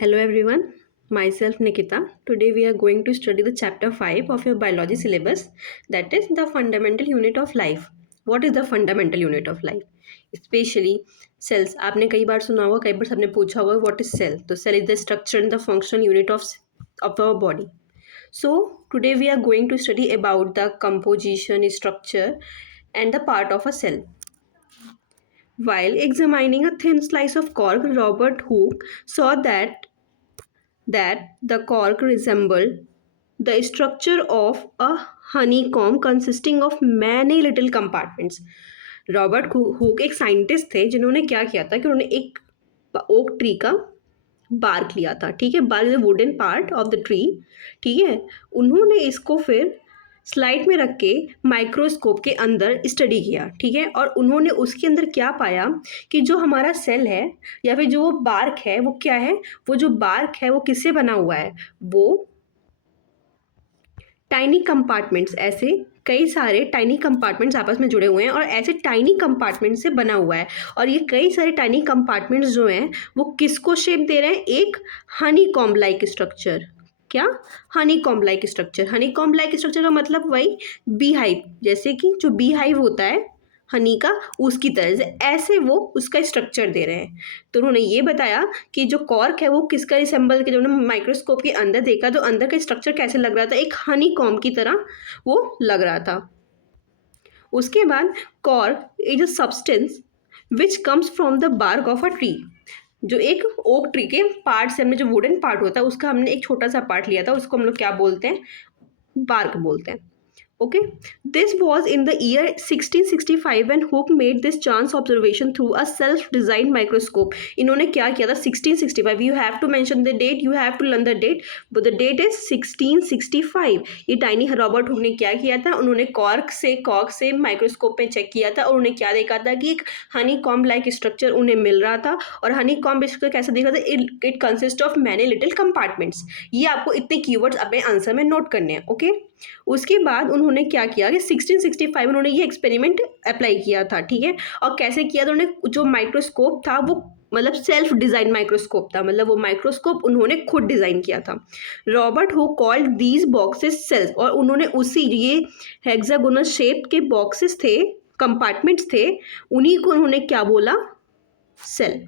Hello everyone, myself Nikita. Today we are going to study the chapter 5 of your biology syllabus, that is the fundamental unit of life. What is the fundamental unit of life? Especially cells. आपने कई बार सुना होगा, कई बार सबने पूछा होगा what is cell? तो cell is the structure and the functional unit of our body. So today we are going to study about the composition, structure and the part of a cell. While examining a thin slice of cork, Robert Hooke saw that the cork resembled the structure of a honeycomb consisting of many little compartments. Robert Hooke एक scientist थे जिन्होंने क्या किया था कि उन्होंने एक oak tree का बार्क लिया था। ठीक है, bark is wooden part of the tree. ठीक है, उन्होंने इसको फिर स्लाइड में रख के माइक्रोस्कोप के अंदर स्टडी किया। ठीक है, और उन्होंने उसके अंदर क्या पाया कि जो हमारा सेल है या फिर जो वो बार्क है वो क्या है, वो जो बार्क है वो किससे बना हुआ है, वो टाइनी कंपार्टमेंट्स, ऐसे कई सारे टाइनी कंपार्टमेंट्स आपस में जुड़े हुए हैं और ऐसे टाइनी कंपार्टमेंट से बना हुआ है। और ये कई सारे टाइनी कंपार्टमेंट्स जो हैं वो किसको शेप दे रहे हैं, एक हनी कॉम्ब लाइक स्ट्रक्चर। क्या? Honeycomb like structure. Honeycomb like structure का मतलब वही बी हाइव, जैसे कि जो बी हाइव होता है हनी का, उसकी तरह से ऐसे वो उसका स्ट्रक्चर दे रहे हैं। तो उन्होंने ये बताया कि जो कॉर्क है वो किसका रिसेंबल के, जब उन्होंने माइक्रोस्कोप के अंदर देखा तो अंदर का स्ट्रक्चर कैसे लग रहा था, एक हनी कॉम्ब की तरह वो लग रहा था। उसके बाद cork is a substance which comes from the bark of a tree. जो एक ओक ट्री के पार्ट से हमने, जो वुडन पार्ट होता है उसका हमने एक छोटा सा पार्ट लिया था, उसको हम लोग क्या बोलते हैं, बार्क बोलते हैं। Okay, this was in the year 1665 when Hooke made this chance observation through a self-designed microscope. इन्होंने क्या किया था 1665, you have to mention the date, you have to learn the date, but the date is 1665. ये tiny Robert Hooke ने क्या किया था, उन्होंने कॉर्क से माइक्रोस्कोप में चेक किया था और उन्हें क्या देखा था कि एक हनी कॉम्ब लाइक स्ट्रक्चर उन्हें मिल रहा था। और हनी कॉम्ब स्ट्रक्चर कैसे दिख रहा था, it consist of many little compartments. ये आपको इतने कीवर्ड्स अपने आंसर में नोट करने हैं। ओके, उसके बाद उन्होंने क्या किया कि 1665 उन्होंने ये एक्सपेरिमेंट अप्लाई किया था। ठीक है, और कैसे किया था, उन्होंने जो माइक्रोस्कोप था वो मतलब सेल्फ डिजाइन माइक्रोस्कोप था, मतलब वो माइक्रोस्कोप उन्होंने खुद डिजाइन किया था। Robert who called these boxes cells, और उन्होंने उसी ये हेक्सागोनल शेप के बॉक्सेस थे, कंपार्टमेंट्स थे, उन्हीं को उन्होंने क्या बोला, cell.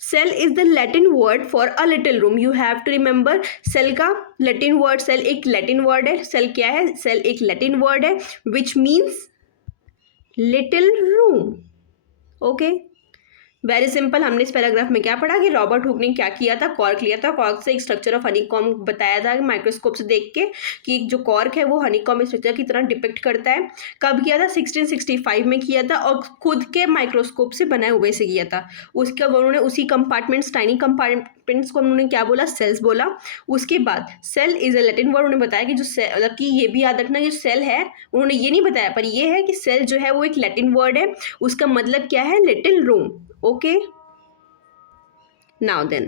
Cell is the Latin word for a little room. You have to remember, cell का लैटिन वर्ड, सेल एक लैटिन वर्ड है। सेल क्या है, सेल एक लैटिन वर्ड है which means little room. Okay, very simple. हमने इस paragraph में क्या पढ़ा कि रॉबर्ट हुक ने क्या किया था, कॉर्क लिया था, कॉर्क से एक स्ट्रक्चर ऑफ हनीकॉम्ब बताया था माइक्रोस्कोप से देख के कि जो कॉर्क है वो हनीकॉम्ब स्ट्रक्चर की तरह डिपिक्ट करता है। कब किया था, 1665 में किया था, और खुद के माइक्रोस्कोप से बनाए हुए से किया था। उसके बाद उन्होंने उसी कंपार्टमेंट्स, टाइनी कंपार्टमेंट्स को उन्होंने क्या बोला, सेल्स बोला। उसके बाद cell is a Latin word, उन्होंने बताया कि जो सेल, मतलब कि ये भी याद रखना, जो सेल है उन्होंने ये नहीं बताया, पर ये है कि सेल जो है वो एक लैटिन वर्ड है, उसका मतलब क्या है, little room. Okay, now then,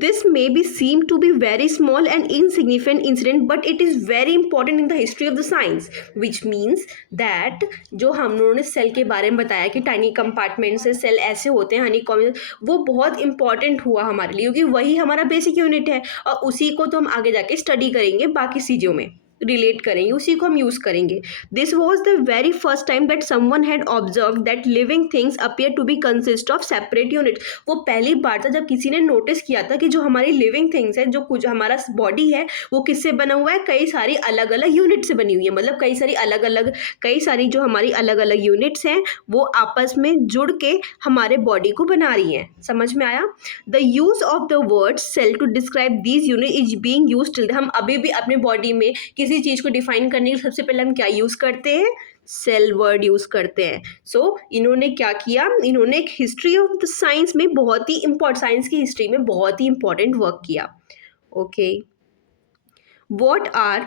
this may be seem to be very small and insignificant incident, but it is very important in the history of the science, which means that जो हम लोगों ने cell के बारे में बताया कि tiny compartment से सेल ऐसे होते हैं हनीकॉम्ब, वो बहुत इंपॉर्टेंट हुआ हमारे लिए क्योंकि वही हमारा बेसिक यूनिट है और उसी को तो हम आगे जाके स्टडी करेंगे, बाकी चीज़ों में रिलेट करेंगे, उसी को हम यूज़ करेंगे। This was the very first time that someone had observe that living things appear to be consist of separate unit. वो पहली बार था जब किसी ने नोटिस किया था कि जो हमारी लिविंग थिंग्स है, जो कुछ हमारा बॉडी है, वो किससे बना हुआ है, कई सारी अलग अलग यूनिट से बनी हुई है। मतलब कई सारी जो हमारी अलग अलग यूनिट्स हैं वो आपस में जुड़ के हमारे बॉडी को बना रही हैं। समझ में आया? The use of the word cell to describe these unit is being used till. हम अभी भी अपने बॉडी में किसी चीज़ को डिफाइन करने के लिए सबसे पहले हम क्या यूज़ करते हैं, सेल वर्ड यूज़ करते हैं। सो इन्होंने क्या किया, इन्होंने एक हिस्ट्री ऑफ द साइंस में बहुत ही इंपॉर्टेंट, साइंस की हिस्ट्री में बहुत ही इंपॉर्टेंट वर्क किया। Okay, what are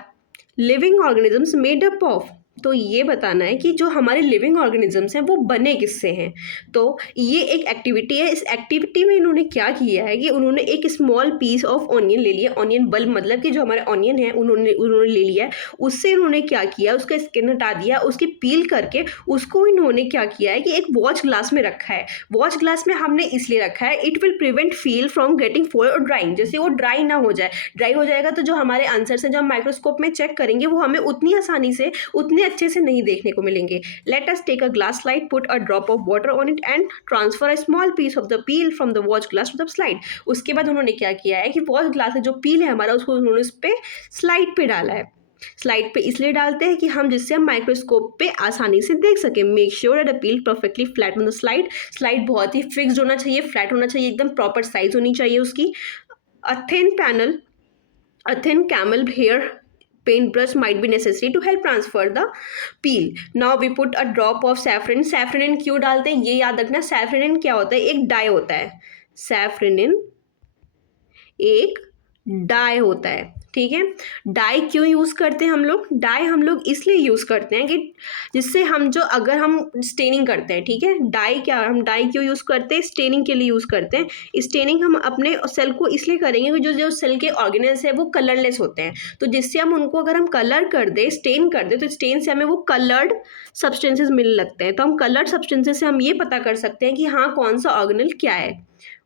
living organisms made up of. तो ये बताना है कि जो हमारे लिविंग ऑर्गेनिजम्स हैं वो बने किससे हैं। तो ये एक एक्टिविटी है। इस एक्टिविटी में इन्होंने क्या किया है कि उन्होंने एक स्मॉल पीस ऑफ ऑनियन ले लिया। ऑनियन बल्ब मतलब कि जो हमारे ऑनियन है उन्होंने उन्होंने ले लिया है। उससे इन्होंने क्या किया, उसका स्किन हटा दिया, उसकी पील करके उसको इन्होंने क्या किया है कि एक वॉच ग्लास में रखा है। वॉच ग्लास में हमने इसलिए रखा है, it will prevent feel from getting foil और ड्राइंग, जैसे वो ड्राई ना हो जाए। ड्राई हो जाएगा तो जो हमारे आंसर्स हैं जो हम माइक्रोस्कोप में चेक करेंगे वो हमें उतनी आसानी से उतने अच्छे से नहीं देखने को मिलेंगे। Let us take a glass slide, put a drop of water on it and transfer a small piece of the peel from the watch glass to the slide. उसके बाद उन्होंने क्या किया है कि वॉच ग्लास से जो पील है हमारा उसको उन्होंने उस पर स्लाइड पे डाला है। स्लाइड पे इसलिए डालते हैं कि हम जिससे हम माइक्रोस्कोप पे आसानी से देख सकें। Make sure that the peel perfectly flat on the slide. Slide बहुत ही फिक्स्ड होना चाहिए, फ्लैट होना चाहिए, एकदम प्रॉपर साइज होनी चाहिए उसकी। अ thin camel hair paintbrush might be necessary to help transfer the peel. Now we put a drop of saffron. Saffronin क्यों डालते हैं ये याद रखना। saffronin क्या होता है, एक डाई होता है। saffronin एक डाई होता है, ठीक है। डाई क्यों यूज़ करते हैं हम लोग, डाई हम लोग इसलिए यूज़ करते हैं कि जिससे हम जो अगर हम स्टेनिंग करते हैं, ठीक है, डाई क्या, हम डाई क्यों यूज़ करते हैं, स्टेनिंग के लिए यूज़ करते हैं। स्टेनिंग हम अपने सेल को इसलिए करेंगे कि जो जो सेल के ऑर्गेनेल्स है वो कलरलेस होते हैं, तो जिससे हम उनको अगर हम कलर कर दें, स्टेन कर दें, तो स्टेन से हमें वो कलर्ड सब्सटेंसेस मिलने लगते हैं। तो हम कलर्ड सब्सटेंसेस से हम ये पता कर सकते हैं कि हाँ कौन सा ऑर्गेनल क्या है।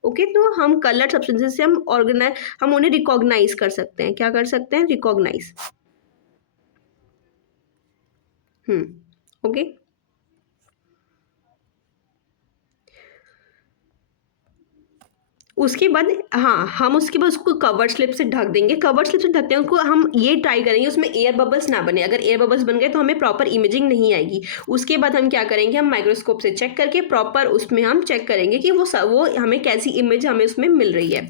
ओके तो हम कलर सब्सटेंसेस से हम उन्हें रिकॉग्नाइज कर सकते हैं। क्या कर सकते हैं, रिकॉग्नाइज। ओके उसके बाद हाँ हम उसके बाद उसको कवर स्लिप से ढक देंगे। कवर स्लिप से ढकते हैं उसको, हम ये ट्राई करेंगे उसमें एयर बबल्स ना बने। अगर एयर बबल्स बन गए तो हमें प्रॉपर इमेजिंग नहीं आएगी। उसके बाद हम क्या करेंगे, हम माइक्रोस्कोप से चेक करके प्रॉपर उसमें हम चेक करेंगे कि वो हमें कैसी इमेज हमें उसमें मिल रही है।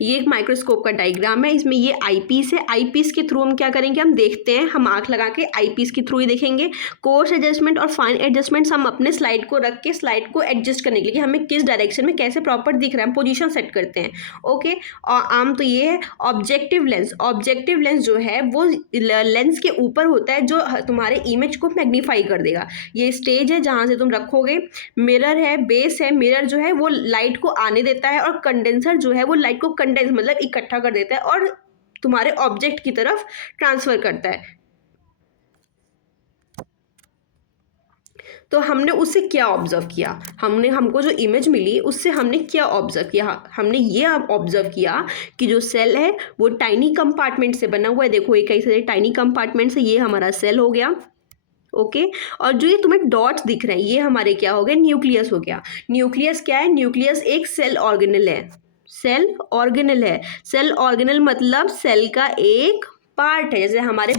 ये एक माइक्रोस्कोप का डायग्राम है, इसमें ये आईपीस है। आईपीस के थ्रू हम क्या करेंगे, हम देखते हैं, हम आंख लगा के आईपीस के थ्रू ही देखेंगे। कोर्स एडजस्टमेंट और फाइन एडजस्टमेंट्स हम अपने स्लाइड को रख के स्लाइड को एडजस्ट करने के लिए कि हमें किस डायरेक्शन में कैसे प्रॉपर दिख रहा है, हम पोजीशन सेट करते हैं। ओके और आम तो ये है। ऑब्जेक्टिव लेंस, ऑब्जेक्टिव लेंस जो है वो लेंस के ऊपर होता है जो तुम्हारे इमेज को मैग्नीफाई कर देगा। ये स्टेज है जहाँ से तुम रखोगे। मिरर है, बेस है। मिरर जो है वो लाइट को आने देता है और कंडेंसर जो है वो लाइट को कंडेंस मतलब इकट्ठा कर देता है और तुम्हारे ऑब्जेक्ट की तरफ ट्रांसफर करता है। तो हमने उससे क्या ऑब्जर्व किया, हमको जो इमेज मिली उससे हमने क्या ऑब्जर्व किया, हमने ये ऑब्जर्व किया कि जो सेल है वो टाइनी कंपार्टमेंट से बना हुआ है। देखो ये कई सारे टाइनी कंपार्टमेंट्स है, ये हमारा सेल हो गया। ओके और जो ये तुम्हें डॉट्स दिख रहे हैं ये हमारे क्या हो गए, न्यूक्लियस हो गया। न्यूक्लियस क्या है, न्यूक्लियस एक सेल ऑर्गेनल है। सेल ऑर्गेनल है, सेल ऑर्गेनल मतलब सेल का एक पार्ट है। जैसे हमारे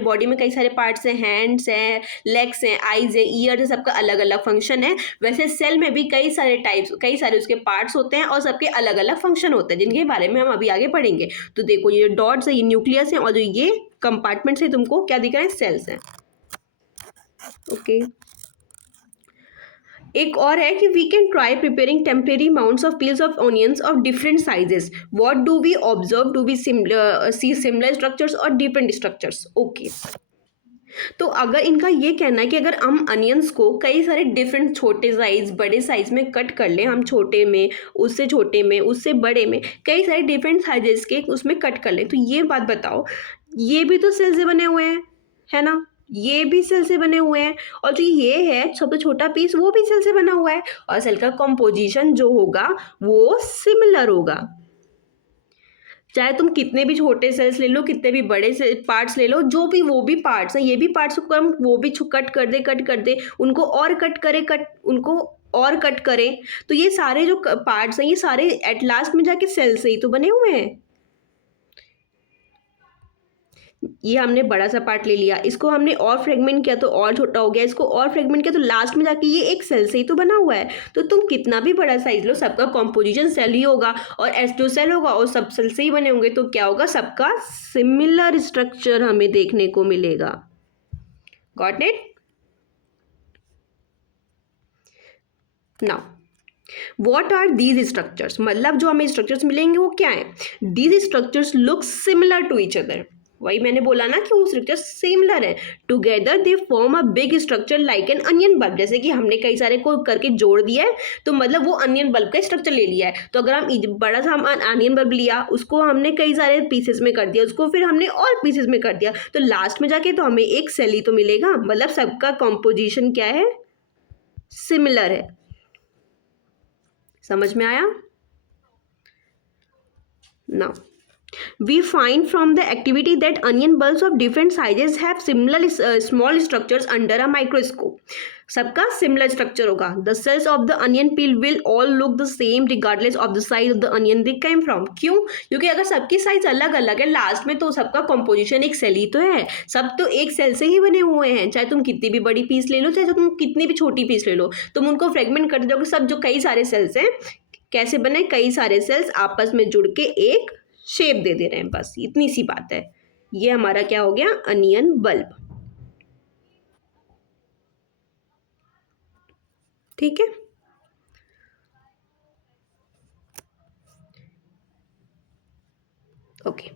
बॉडी में कई सारे पार्ट्स हैं, हैंड्स हैं, लेग्स हैं, आईज हैं, ईयर्स हैं, सबका अलग अलग फंक्शन है। वैसे सेल में भी कई सारे उसके पार्ट्स होते हैं और सबके अलग अलग फंक्शन होते हैं जिनके बारे में हम अभी आगे पढ़ेंगे। तो देखो ये डॉट्स है, ये न्यूक्लियस है और जो ये कंपार्टमेंट्स है तुमको क्या दिख रहा है, सेल्स हैं। ओके एक और है कि we can try preparing temporary mounts of peels of onions of different sizes. What do we observe, do we see similar structures और डिफरेंट स्ट्रक्चर्स। ओके तो अगर इनका ये कहना है कि अगर हम अनियंस को कई सारे डिफरेंट छोटे साइज बड़े साइज में कट कर लें, हम छोटे में उससे बड़े में कई सारे डिफरेंट साइजेस के उसमें कट कर लें, तो ये बात बताओ ये भी तो सेल से बने हुए हैं, है ना, ये भी सेल से बने हुए हैं और जो ये है सबसे छोटा पीस वो भी सेल से बना हुआ है और सेल का कॉम्पोजिशन जो होगा वो सिमिलर होगा। चाहे तुम कितने भी छोटे सेल्स ले लो, कितने भी बड़े से पार्ट्स ले लो, जो भी वो भी पार्ट्स हैं, ये भी पार्ट्स को हम वो भी कट कर दे उनको और कट करें तो ये सारे जो पार्ट्स हैं ये सारे एट लास्ट में जाके सेल से ही तो बने हुए हैं। ये हमने बड़ा सा पार्ट ले लिया, इसको हमने और फ्रेगमेंट किया तो और छोटा हो गया, इसको और फ्रेगमेंट किया तो लास्ट में जाके ये एक सेल से ही तो बना हुआ है। तो तुम कितना भी बड़ा साइज लो सबका कॉम्पोजिशन सेल ही होगा और एस जो सेल होगा और सब सेल से ही बने होंगे तो क्या होगा, सबका सिमिलर स्ट्रक्चर हमें देखने को मिलेगा। Got it now what are these structures, मतलब जो हमें स्ट्रक्चर्स मिलेंगे वो क्या है, these structures look similar to each other. वही मैंने बोला ना कि वो स्ट्रक्चर सिमिलर है। Together they form a big structure like an onion bulb. जैसे कि हमने कई सारे को करके जोड़ दिया है तो मतलब वो अनियन बल्ब का स्ट्रक्चर ले लिया है। तो अगर हम बड़ा सा हम अनियन बल्ब लिया, उसको हमने कई सारे पीसेस में कर दिया, उसको फिर हमने और पीसेस में कर दिया, तो लास्ट में जाके तो हमें एक सेल ही तो मिलेगा। मतलब सबका कॉम्पोजिशन क्या है, सिमिलर है। समझ में आया? Now we find from the activity that onion bulbs of different sizes have similar small structures under a microscope. सबका सिमिलर स्ट्रक्चर होगा। The cells of the onion peel will all look the same regardless of the size of the onion they came from. क्यों? क्योंकि अगर सबकी size अलग अलग है, last में तो सबका कॉम्पोजिशन एक सेल ही तो है। सब तो एक सेल से ही बने हुए हैं, चाहे तुम कितनी भी बड़ी पीस ले लो, चाहे तुम कितनी भी छोटी पीस ले लो, तुम उनको फ्रेगमेंट कर दोगे, सब जो कई सारे सेल्स हैं कैसे बने, कई सारे सेल्स आपस में जुड़ के एक शेप दे दे रहे हैं, बस इतनी सी बात है। ये हमारा क्या हो गया, अनियन बल्ब। ठीक है, okay.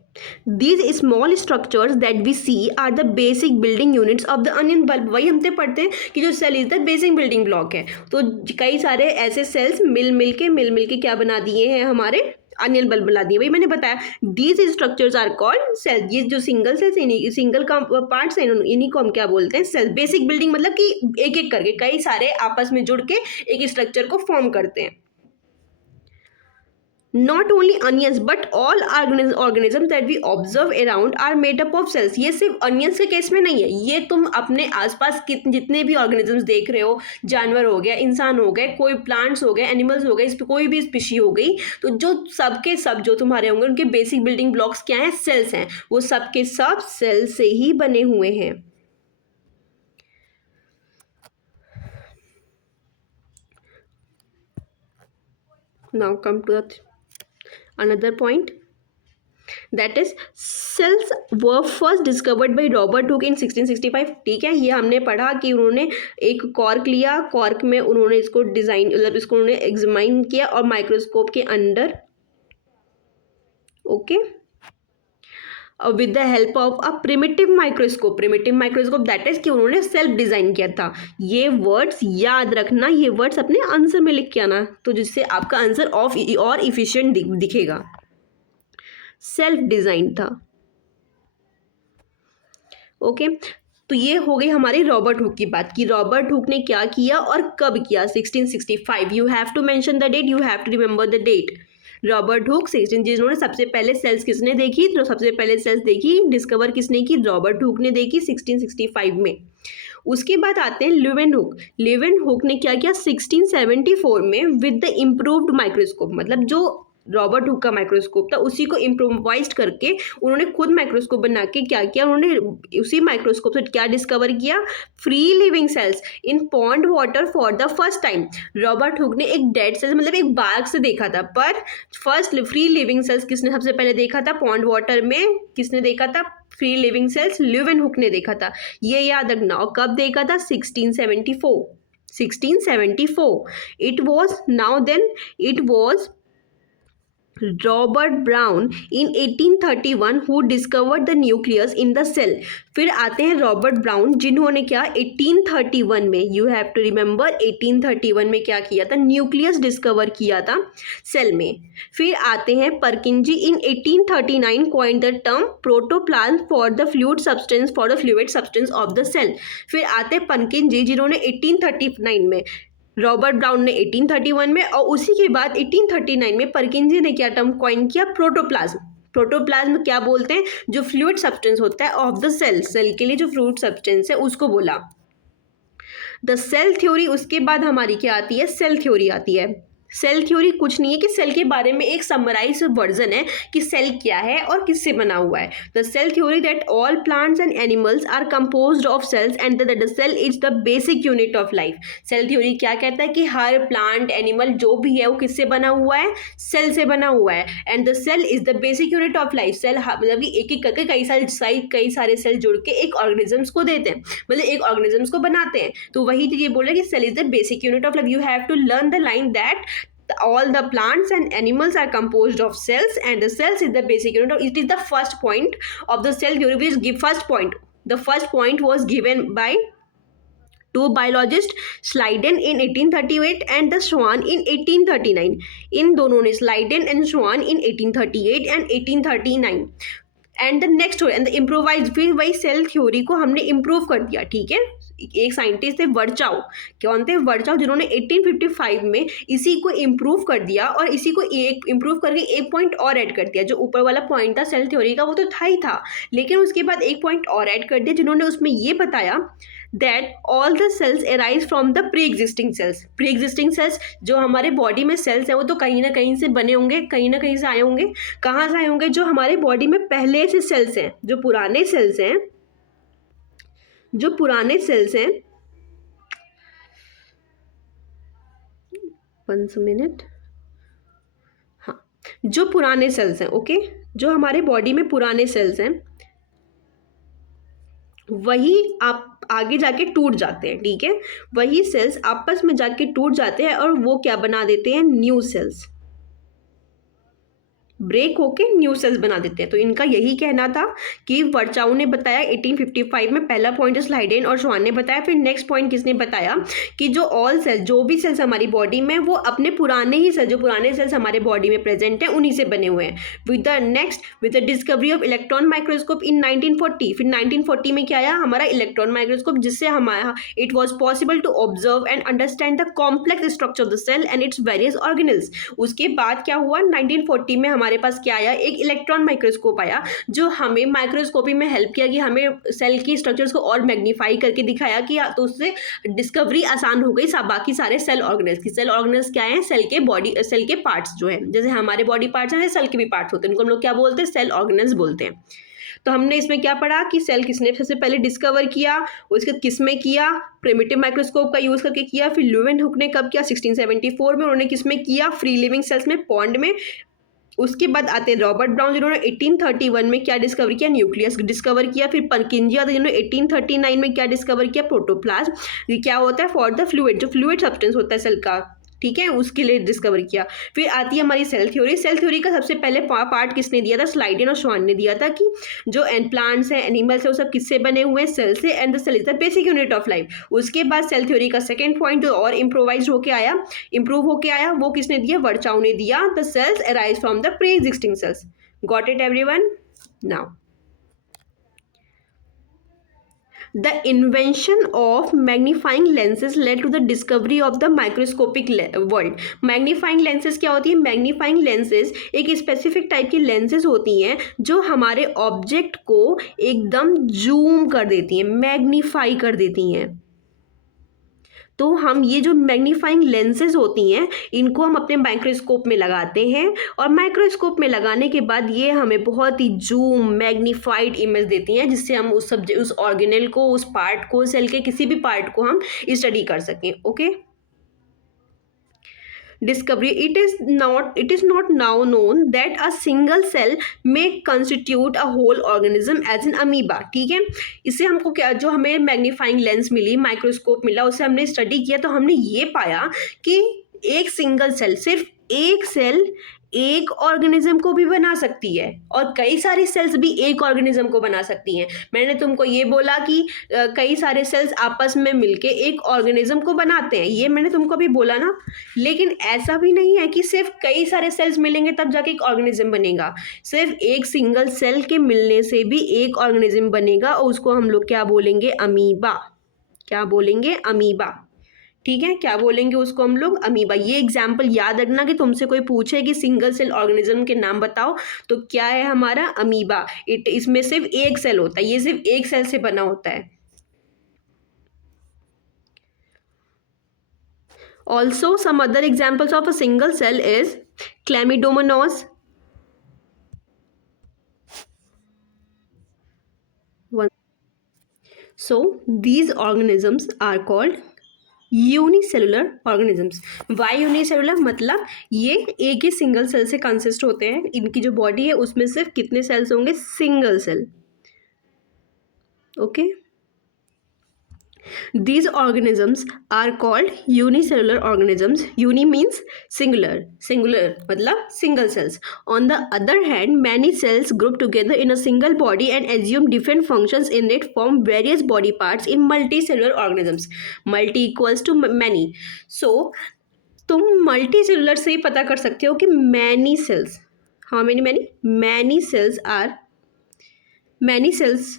These small structures that we see are the basic building units of the onion bulb। वही हमसे पढ़ते हैं कि जो cell is the basic building block है। तो कई सारे ऐसे सेल्स मिल मिल के क्या बना दिए हैं, हमारे अनियन बल्ब बना दिए। वही मैंने बताया, these structures are called cell. ये जो सिंगल सेल्स, सिंगल पार्ट्स हैं, इन्हीं को हम क्या बोलते हैं, सेल। बेसिक बिल्डिंग मतलब कि एक एक करके कई सारे आपस में जुड़ के एक स्ट्रक्चर को फॉर्म करते हैं। Not only onions but all organisms that we observe around are made up of cells। ये सिर्फ onions के केस में नहीं है, ये तुम अपने आसपास जितने भी organisms देख रहे हो, जानवर हो गया, इंसान हो गए, कोई प्लांट्स हो गए, एनिमल्स हो गए, कोई भी स्पीशी हो गई, तो जो सबके सब जो तुम्हारे होंगे उनके बेसिक बिल्डिंग ब्लॉक्स क्या हैं, सेल्स हैं। वो सबके सब सेल से ही बने हुए हैं। Now come to another point, that is cells were first discovered by Robert Hooke in 1665। ठीक है, ये हमने पढ़ा कि उन्होंने एक कॉर्क लिया, कॉर्क में उन्होंने इसको डिज़ाइन मतलब इसको उन्होंने एग्जामाइन किया और माइक्रोस्कोप के अंदर okay with the help of a primitive microscope that is कि उन्होंने सेल्फ डिज़ाइन किया था। ये वर्ड्स याद रखना, ये वर्ड्स अपने आंसर में लिख के आना, तो जिससे आपका आंसर और इफिशिएंट दिखेगा। सेल्फ डिज़ाइन था, ओके। तो ये हो गई हमारी रॉबर्ट हुक की बात कि रॉबर्ट हुक ने क्या किया और कब किया, 1665। You have to mention the date, you have to remember the date. Robert Hooke 16, जिन्होंने सबसे पहले सेल्स किसने देखी, तो सबसे पहले सेल्स देखी, डिस्कवर किसने की, रॉबर्ट हुक ने देखी 1665 में। उसके बाद आते हैं लेवेनहुक। लेवेनहुक ने क्या किया 1674 में विद द इम्प्रूव्ड माइक्रोस्कोप, मतलब जो रॉबर्ट हुक का माइक्रोस्कोप था उसी को इम्प्रोवाइज करके उन्होंने खुद माइक्रोस्कोप बना के क्या किया, उन्होंने उसी माइक्रोस्कोप से क्या डिस्कवर किया, free living cells in pond water for the first time. Robert Hooke ने एक डेड सेल्स मतलब एक बाग से देखा था, पर फर्स्ट फ्री लिविंग सेल्स किसने सबसे पहले देखा था, पॉन्ड वाटर में किसने देखा था, फ्री लिविंग सेल्स लेवेनहुक ने देखा था। ये याद रखना। और कब देखा था, 1674। It was now then it was Robert Brown in 1831 who discovered the nucleus in the cell. फिर आते हैं रॉबर्ट ब्राउन, जिन्होंने क्या 1831 में, यू हैव टू रिमेंबर 1831 में क्या किया था, न्यूक्लियस डिस्कवर किया था सेल में। फिर आते हैं Purkinje in 1839 coined the term protoplasm for the fluid substance of the cell. फिर आते हैं परकिंजी, जिन्होंने 1839 में, रॉबर्ट ब्राउन ने 1831 में, और उसी के बाद 1839 में परकिंजी ने क्या टर्म कॉइन किया, प्रोटोप्लाज्म क्या बोलते हैं, जो फ्लूइड सब्सटेंस होता है ऑफ द सेल के लिए जो फ्लूइड सब्सटेंस है उसको बोला द सेल थ्योरी। उसके बाद हमारी क्या आती है, सेल थ्योरी आती है। सेल थ्योरी कुछ नहीं है कि सेल के बारे में एक समराइज वर्जन है कि सेल क्या है और किससे बना हुआ है। The cell theory that all plants and animals are composed of cells and that the cell is the basic unit of life. Cell theory क्या कहता है कि हर प्लांट एनिमल जो भी है वो किससे बना हुआ है, सेल से बना हुआ है। And the cell is the basic unit of life. Cell मतलब कि एक एक करके कई सारे सेल जुड़ के एक ऑर्गेनिजम्स को देते हैं, मतलब एक ऑर्गेनिजम्स को बनाते हैं। तो वही ये बोल रहे हैं कि cell is the basic unit of life. You have to learn the line that All the plants and animals are composed of cells, and the cells is the basic unit. It is the first point of the cell theory, which give first point. The first point was given by two biologists, Schleiden in 1838 and the Schwann in 1839. इन दोनों ने Schleiden and Schwann in 1838 and 1839. And the next and the improvise, फिर वही cell theory को हमने improve कर दिया, ठीक है। एक साइंटिस्ट थे वर्चाओ, कौन थे वर्चाओ, जिन्होंने 1855 में इसी को इम्प्रूव कर दिया और इसी को एक इम्प्रूव करके एक पॉइंट और ऐड कर दिया। जो ऊपर वाला पॉइंट था सेल थ्योरी का वो तो था ही था, लेकिन उसके बाद एक पॉइंट और ऐड कर दिया, जिन्होंने उसमें ये बताया that all the cells arise from the pre-existing cells. pre-existing cells जो हमारे बॉडी में सेल्स हैं वो तो कहीं ना कहीं से बने होंगे, कहीं ना कहीं से आए होंगे। कहाँ से आए होंगे? जो हमारे बॉडी में पहले से सेल्स हैं, जो पुराने सेल्स हैं, जो पुराने सेल्स हैं, 1 मिनट, हाँ, जो पुराने सेल्स हैं, ओके, जो हमारे बॉडी में पुराने सेल्स हैं वही आप आगे जाके टूट जाते हैं, ठीक है। वही सेल्स आपस में जाके टूट जाते हैं और वो क्या बना देते हैं? न्यू सेल्स, ब्रेक होके न्यू सेल्स बना देते हैं। तो इनका यही कहना था कि वर्चाओ ने बताया 1855 में, पहला पॉइंट स्लाइडेन और श्वान ने बताया। फिर नेक्स्ट पॉइंट किसने बताया कि जो ऑल सेल्स, जो भी सेल्स हमारी बॉडी में, वो अपने पुराने ही सेल्स, जो पुराने सेल्स हमारे बॉडी में प्रेजेंट हैं उन्हीं से बने हुए हैं। With the discovery of electron microscope इन 1940, फिर 1940 में क्या आया? हमारा इलेक्ट्रॉन माइक्रोस्कोप, जिससे हमारा it was possible to observe and understand the complex structure of the cell and its various organelles. उसके बाद क्या हुआ? 1940 में हमारे पास क्या आया? एक इलेक्ट्रॉन माइक्रोस्कोप आया, जो हमें माइक्रोस्कोपी में हेल्प किया कि हमें सेल की स्ट्रक्चर्स को और मैग्नीफाई करके दिखाया कि तो उससे डिस्कवरी आसान हो गई बाकी सारे सेल ऑर्गेनल्स की। सेल ऑर्गेनल्स क्या है? सेल के बॉडी, सेल के पार्ट्स जो है, जैसे हमारे बॉडी पार्ट्स हैं, सेल के भी पार्ट्स होते हैं, उनको हम लोग क्या बोलते हैं? सेल ऑर्गेनल्स बोलते हैं। तो हमने इसमें क्या पढ़ा कि सेल किसने सबसे पहले डिस्कवर किया, उसके किस में किया? प्रिमिटिव माइक्रोस्कोप का यूज करके किया। फिर ल्यूवेनहुक ने कब किया? 1674 में। उन्होंने किस में किया? फ्री लिविंग सेल्स में, पॉन्ड में। उसके बाद आते हैं रॉबर्ट ब्राउन, जिन्होंने 1831 में क्या डिस्कवर किया? न्यूक्लियस डिस्कवर किया। फिर परकिंजी आते हैं, जिन्होंने 1839 में क्या डिस्कवर किया? प्रोटोप्लाज्म। ये क्या होता है? फॉर द फ्लूइड, जो फ्लूइड सब्सटेंस होता है सेल का, ठीक है, उसके लिए डिस्कवर किया। फिर आती है हमारी सेल थ्योरी। सेल थ्योरी का सबसे पहले पार्ट किसने दिया था? स्लाइडेन और श्वान ने दिया था कि जो प्लांट्स हैं, एनिमल्स है, वो सब किससे बने हुए हैं? सेल से, and the cell is the basic unit of life. उसके बाद सेल थ्योरी का सेकंड पॉइंट जो और इम्प्रोवाइज होके आया, इम्प्रूव होके आया, वो किसने दिया? वर्चाओ ने दिया। The cells arise from the pre existing cells. Got it everyone? Now the invention of magnifying lenses led to the discovery of the microscopic world. magnifying lenses क्या होती है? magnifying lenses एक स्पेसिफिक टाइप की lenses होती हैं जो हमारे object को एकदम जूम कर देती हैं, मैग्नीफाई कर देती हैं। तो हम ये जो मैग्नीफाइंग लेंसेज होती हैं, इनको हम अपने माइक्रोस्कोप में लगाते हैं, और माइक्रोस्कोप में लगाने के बाद ये हमें बहुत ही जूम मैग्नीफाइड इमेज देती हैं, जिससे हम उस सब्जेक्ट, उस ऑर्गेनल को, उस पार्ट को, सेल के किसी भी पार्ट को हम स्टडी कर सकें। Okay, discovery, it is not now known that a single cell may constitute a whole organism as an amoeba। ठीक है, इससे हमको क्या, जो हमें मैग्नीफाइंग लेंस मिली, माइक्रोस्कोप मिला, उससे हमने स्टडी किया तो हमने ये पाया कि एक सिंगल सेल, सिर्फ एक सेल एक ऑर्गेनिज्म को भी बना सकती है, और कई सारी सेल्स भी एक ऑर्गेनिज्म को बना सकती हैं। मैंने तुमको ये बोला कि कई सारे सेल्स आपस में मिलके एक ऑर्गेनिज्म को बनाते हैं, ये मैंने तुमको अभी बोला ना। लेकिन ऐसा भी नहीं है कि सिर्फ कई सारे सेल्स मिलेंगे तब जाके एक ऑर्गेनिज्म बनेगा। सिर्फ एक सिंगल सेल के मिलने से भी एक ऑर्गेनिज्म बनेगा, और उसको हम लोग क्या बोलेंगे? अमीबा। क्या बोलेंगे? अमीबा। ठीक है, क्या बोलेंगे उसको हम लोग? अमीबा। ये एग्जाम्पल याद रखना कि तुमसे कोई पूछे कि सिंगल सेल ऑर्गेनिज्म के नाम बताओ, तो क्या है हमारा? अमीबा। इसमें सिर्फ एक सेल होता है, ये सिर्फ एक सेल से बना होता है। Also some other examples of a single cell is chlamydomonas, so these organisms are called unicellular organisms. Why unicellular? मतलब ये एक ही सिंगल सेल से कंसिस्ट होते हैं। इनकी जो बॉडी है उसमें सिर्फ कितने सेल्स होंगे? Single cell. Okay, These organisms are called unicellular organisms. Uni means singular. Singular मतलब single cells. On the other hand, many cells group together in a single body and assume different functions in it, form various body parts in multicellular organisms. Multi equals to many. So तुम multicellular से ही पता कर सकते हो कि many cells. How many? Many? Many cells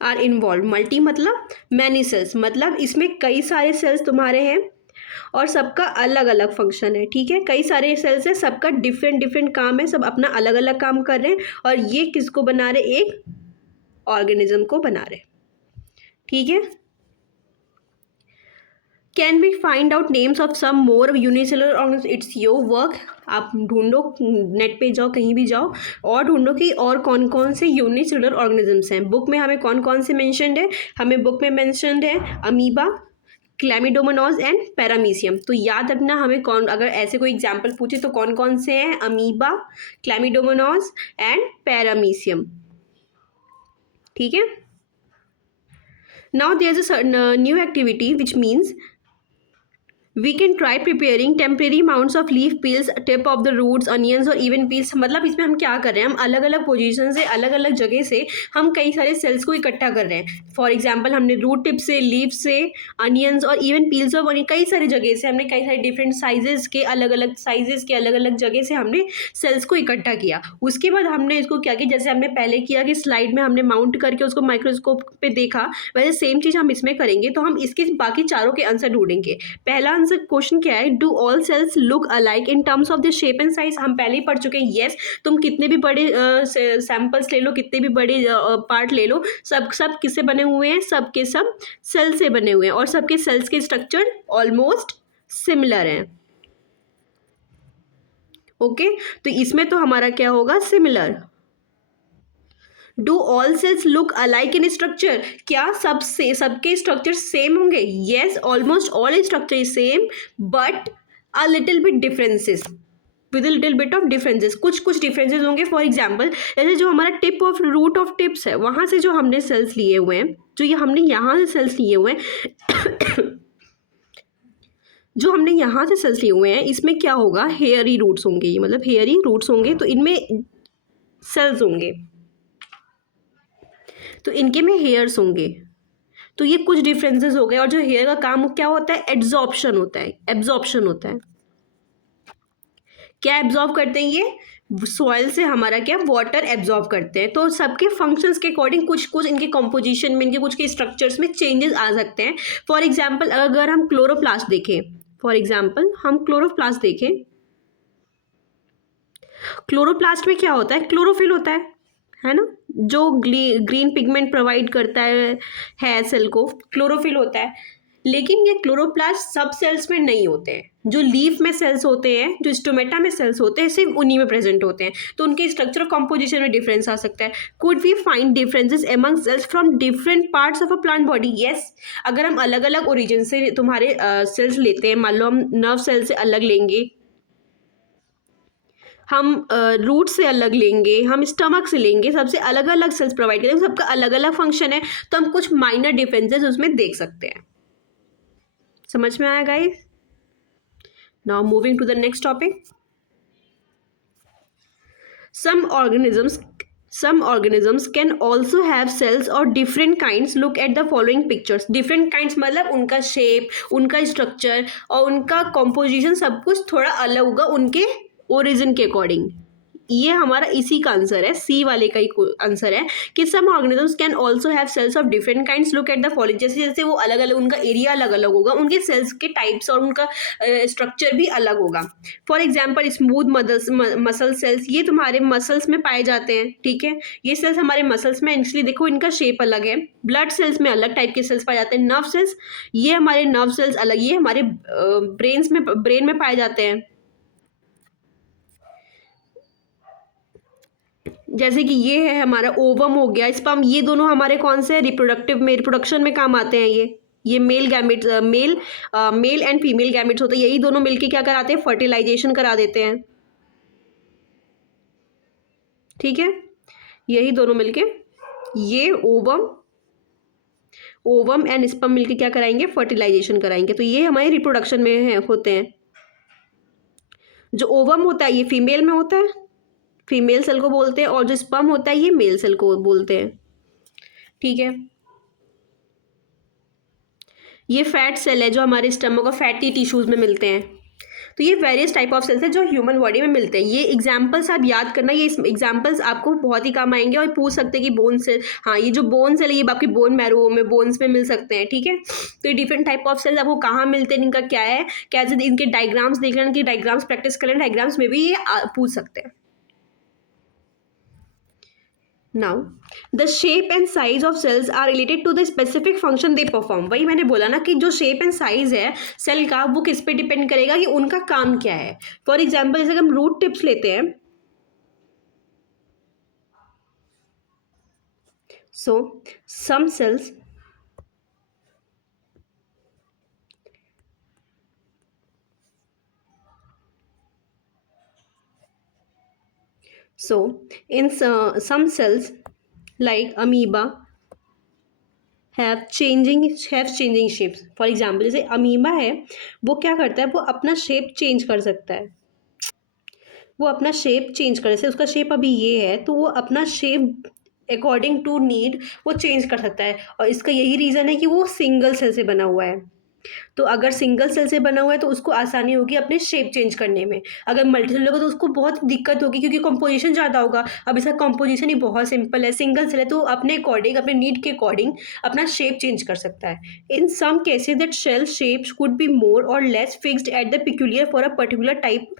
are involve. Multi मतलब many cells, मतलब इसमें कई सारे सेल्स तुम्हारे हैं और सबका अलग अलग फंक्शन है. ठीक है, कई सारे सेल्स हैं, सबका डिफरेंट डिफरेंट काम है, सब अपना अलग अलग काम कर रहे हैं और ये किसको बना रहे? एक ऑर्गेनिज्म को बना रहे. ठीक है. Can we find out names of some more unicellular organism? It's your work. आप ढूंढो, नेट पे जाओ, कहीं भी जाओ और ढूंढो कि और कौन कौन से यूनिसेलुलर ऑर्गेनिजम्स हैं. बुक में हमें कौन कौन से मेंशन्ड है? हमें बुक में मेंशन्ड है अमीबा, क्लैमिडोमोनास एंड पैरामीशियम. तो याद रखना हमें कौन, अगर ऐसे कोई एग्जाम्पल पूछे तो कौन कौन से हैं? Amoeba, chlamydomonas and paramecium. ठीक है. Now there is a new activity which means we can try preparing temporary amounts of leaf peels, tip of the roots, onions और even peels. मतलब इसमें हम क्या कर रहे हैं? हम अलग अलग पोजीशन से, अलग अलग जगह से हम कई सारे सेल्स को इकट्ठा कर रहे हैं. फॉर एग्जांपल हमने रूट टिप से, लीफ से, अनियंस और इवन पील्स ऑफ अनियन, कई सारे जगह से हमने कई सारे डिफरेंट साइजेस के, अलग अलग साइजेस के, अलग अलग जगह से हमने सेल्स को इकट्ठा किया. उसके बाद हमने इसको क्या किया? जैसे हमने पहले किया कि स्लाइड में हमने माउंट करके उसको माइक्रोस्कोप पे देखा, वैसे सेम चीज़ हम इसमें करेंगे. तो हम इसके बाकी चारों के आंसर ढूंढेंगे. पहला क्वेश्चन क्या है? Do all cells look alike in terms of the shape and size? हम पहले ही पढ़ चुके हैं. यस, तुम कितने भी बड़े सैंपल्स ले लो, कितने भी बड़े पार्ट ले लो, सब किससे बने हुए हैं? सब के सब सेल से बने हुए हैं और सबके सेल्स के स्ट्रक्चर ऑलमोस्ट सिमिलर हैं. ओके, तो इसमें तो हमारा क्या होगा? Similar. Do all cells look alike in structure? क्या सबके स्ट्रक्चर सेम होंगे? Yes, almost all structure is same but a little bit differences, with a little bit of differences. कुछ डिफरेंसेस होंगे. फॉर एग्जाम्पल, जैसे जो हमारा tip of root of tips है, वहाँ से जो हमने सेल्स लिए हुए हैं, जो ये हमने यहाँ से सेल्स लिए हुए हैं जो हमने यहाँ से सेल्स लिए हुए हैं, इसमें क्या होगा? हेयरी रूट्स होंगे. ये मतलब हेयरी रूट्स होंगे, तो इनमें सेल्स होंगे, तो इनके में हेयर्स होंगे. तो ये कुछ डिफरेंसेस हो गए. और जो हेयर का काम क्या होता है? एब्जॉर्प्शन होता है. एब्जॉर्प्शन होता है. क्या एब्जॉर्ब करते हैं ये? सॉइल से हमारा क्या? वाटर एब्जॉर्ब करते हैं. तो सबके फंक्शंस के अकॉर्डिंग कुछ इनके कॉम्पोजिशन में, इनके कुछ के स्ट्रक्चर्स में चेंजेस आ सकते हैं. फॉर एग्जाम्पल, अगर हम क्लोरोप्लास्ट देखें, क्लोरोप्लास्ट में क्या होता है? क्लोरोफिल होता है ना, जो ग्रीन पिगमेंट प्रोवाइड करता है सेल को, क्लोरोफिल होता है. लेकिन ये क्लोरोप्लास्ट सब सेल्स में नहीं होते हैं. जो लीफ में सेल्स होते हैं, जो स्टोमेटा में सेल्स होते हैं, सिर्फ उन्हीं में प्रेजेंट होते हैं. तो उनके स्ट्रक्चर और कॉम्पोजिशन में डिफरेंस आ सकता है. Could we find differences among cells from different parts of a plant body? Yes, अगर हम अलग अलग ओरिजिन से तुम्हारे सेल्स लेते हैं, मान लो हम नर्व सेल से अलग लेंगे, हम रूट से अलग लेंगे, हम स्टमक से लेंगे, सबसे अलग अलग सेल्स प्रोवाइड करेंगे, सबका अलग अलग फंक्शन है, तो हम कुछ माइनर डिफरेंसेस उसमें देख सकते हैं. समझ में आया guys? Now moving to the next topic. Some organisms can also have cells or different kinds. Look at the following pictures. Different kinds मतलब उनका शेप, उनका स्ट्रक्चर और उनका कॉम्पोजिशन सब कुछ थोड़ा अलग होगा उनके ओरिजिन के अकॉर्डिंग. ये हमारा इसी का आंसर है, सी वाले का ही आंसर है कि some organisms can also have cells of different kinds. Look at the following. जैसे जैसे वो अलग अलग, उनका एरिया अलग अलग होगा, उनके सेल्स के टाइप्स और उनका स्ट्रक्चर भी अलग होगा. For example, smooth muscle cells, ये तुम्हारे मसल्स में पाए जाते हैं. ठीक है, ये सेल्स हमारे मसल्स में, एक्चुअली देखो इनका शेप अलग है. ब्लड सेल्स में अलग टाइप के सेल्स पाए जाते हैं. नर्व सेल्स, ये हमारे नर्व सेल्स अलग, ये हमारे ब्रेन में पाए जाते हैं. जैसे कि ये है हमारा ओवम हो गया, स्पर्म, ये दोनों हमारे कौन से रिप्रोडक्शन में काम आते हैं. ये male gametes, male and female gametes होते हैं. यही दोनों मिलके क्या कराते हैं? फर्टिलाइजेशन करा देते हैं. ठीक है, यही दोनों मिलके, ये ओवम ओवम एंड स्पर्म मिलकर क्या कराएंगे, फर्टिलाइजेशन कराएंगे। तो ये हमारे रिप्रोडक्शन में होते हैं। जो ओवम होता है ये फीमेल में होता है, फीमेल सेल को बोलते हैं, और जो स्पर्म होता है ये मेल सेल को बोलते हैं। ठीक है, ये फैट सेल है जो हमारे स्टमक और फैटी टिश्यूज में मिलते हैं। तो ये वेरियस टाइप ऑफ सेल्स है जो ह्यूमन बॉडी में मिलते हैं। ये एग्जांपल्स आप याद करना, ये एग्जांपल्स आपको बहुत ही काम आएंगे, और पूछ सकते हैं कि बोन सेल, हाँ ये जो बोन सेल है ये आपकी बोन मैरो में, बोन्स में मिल सकते हैं। ठीक है, तो ये डिफरेंट टाइप ऑफ सेल्स आपको कहाँ मिलते हैं, इनका क्या है, कैसे इनके डायग्राम्स देख लेना, कि डायग्राम्स प्रैक्टिस कर लेना, डायग्राम्स में भी ये पूछ सकते हैं। Now, the shape and size of cells are related to the specific function they perform. वही मैंने बोला ना कि जो shape and size है सेल का, वो किस पे डिपेंड करेगा कि उनका काम क्या है। फॉर एग्जाम्पल जैसे हम रूट टिप्स लेते हैं, so some cells in some cells like amoeba have changing shapes. For example जैसे अमीबा है, वो क्या करता है, वो अपना शेप चेंज कर सकता है, वो अपना शेप चेंज कर, जैसे उसका शेप अभी ये है तो वो अपना शेप अकॉर्डिंग टू नीड वो चेंज कर सकता है। और इसका यही रीज़न है कि वो सिंगल सेल से बना हुआ है। तो अगर सिंगल सेल से बना हुआ है तो उसको आसानी होगी अपने शेप चेंज करने में। अगर मल्टी सेल होगा तो उसको बहुत दिक्कत होगी, क्योंकि कंपोजिशन ज़्यादा होगा। अब इसका कंपोजिशन ही बहुत सिंपल है, सिंगल सेल है, तो अपने अकॉर्डिंग, अपने नीड के अकॉर्डिंग अपना शेप चेंज कर सकता है। In some cases that cell shapes could be more or less fixed at the peculiar for a particular type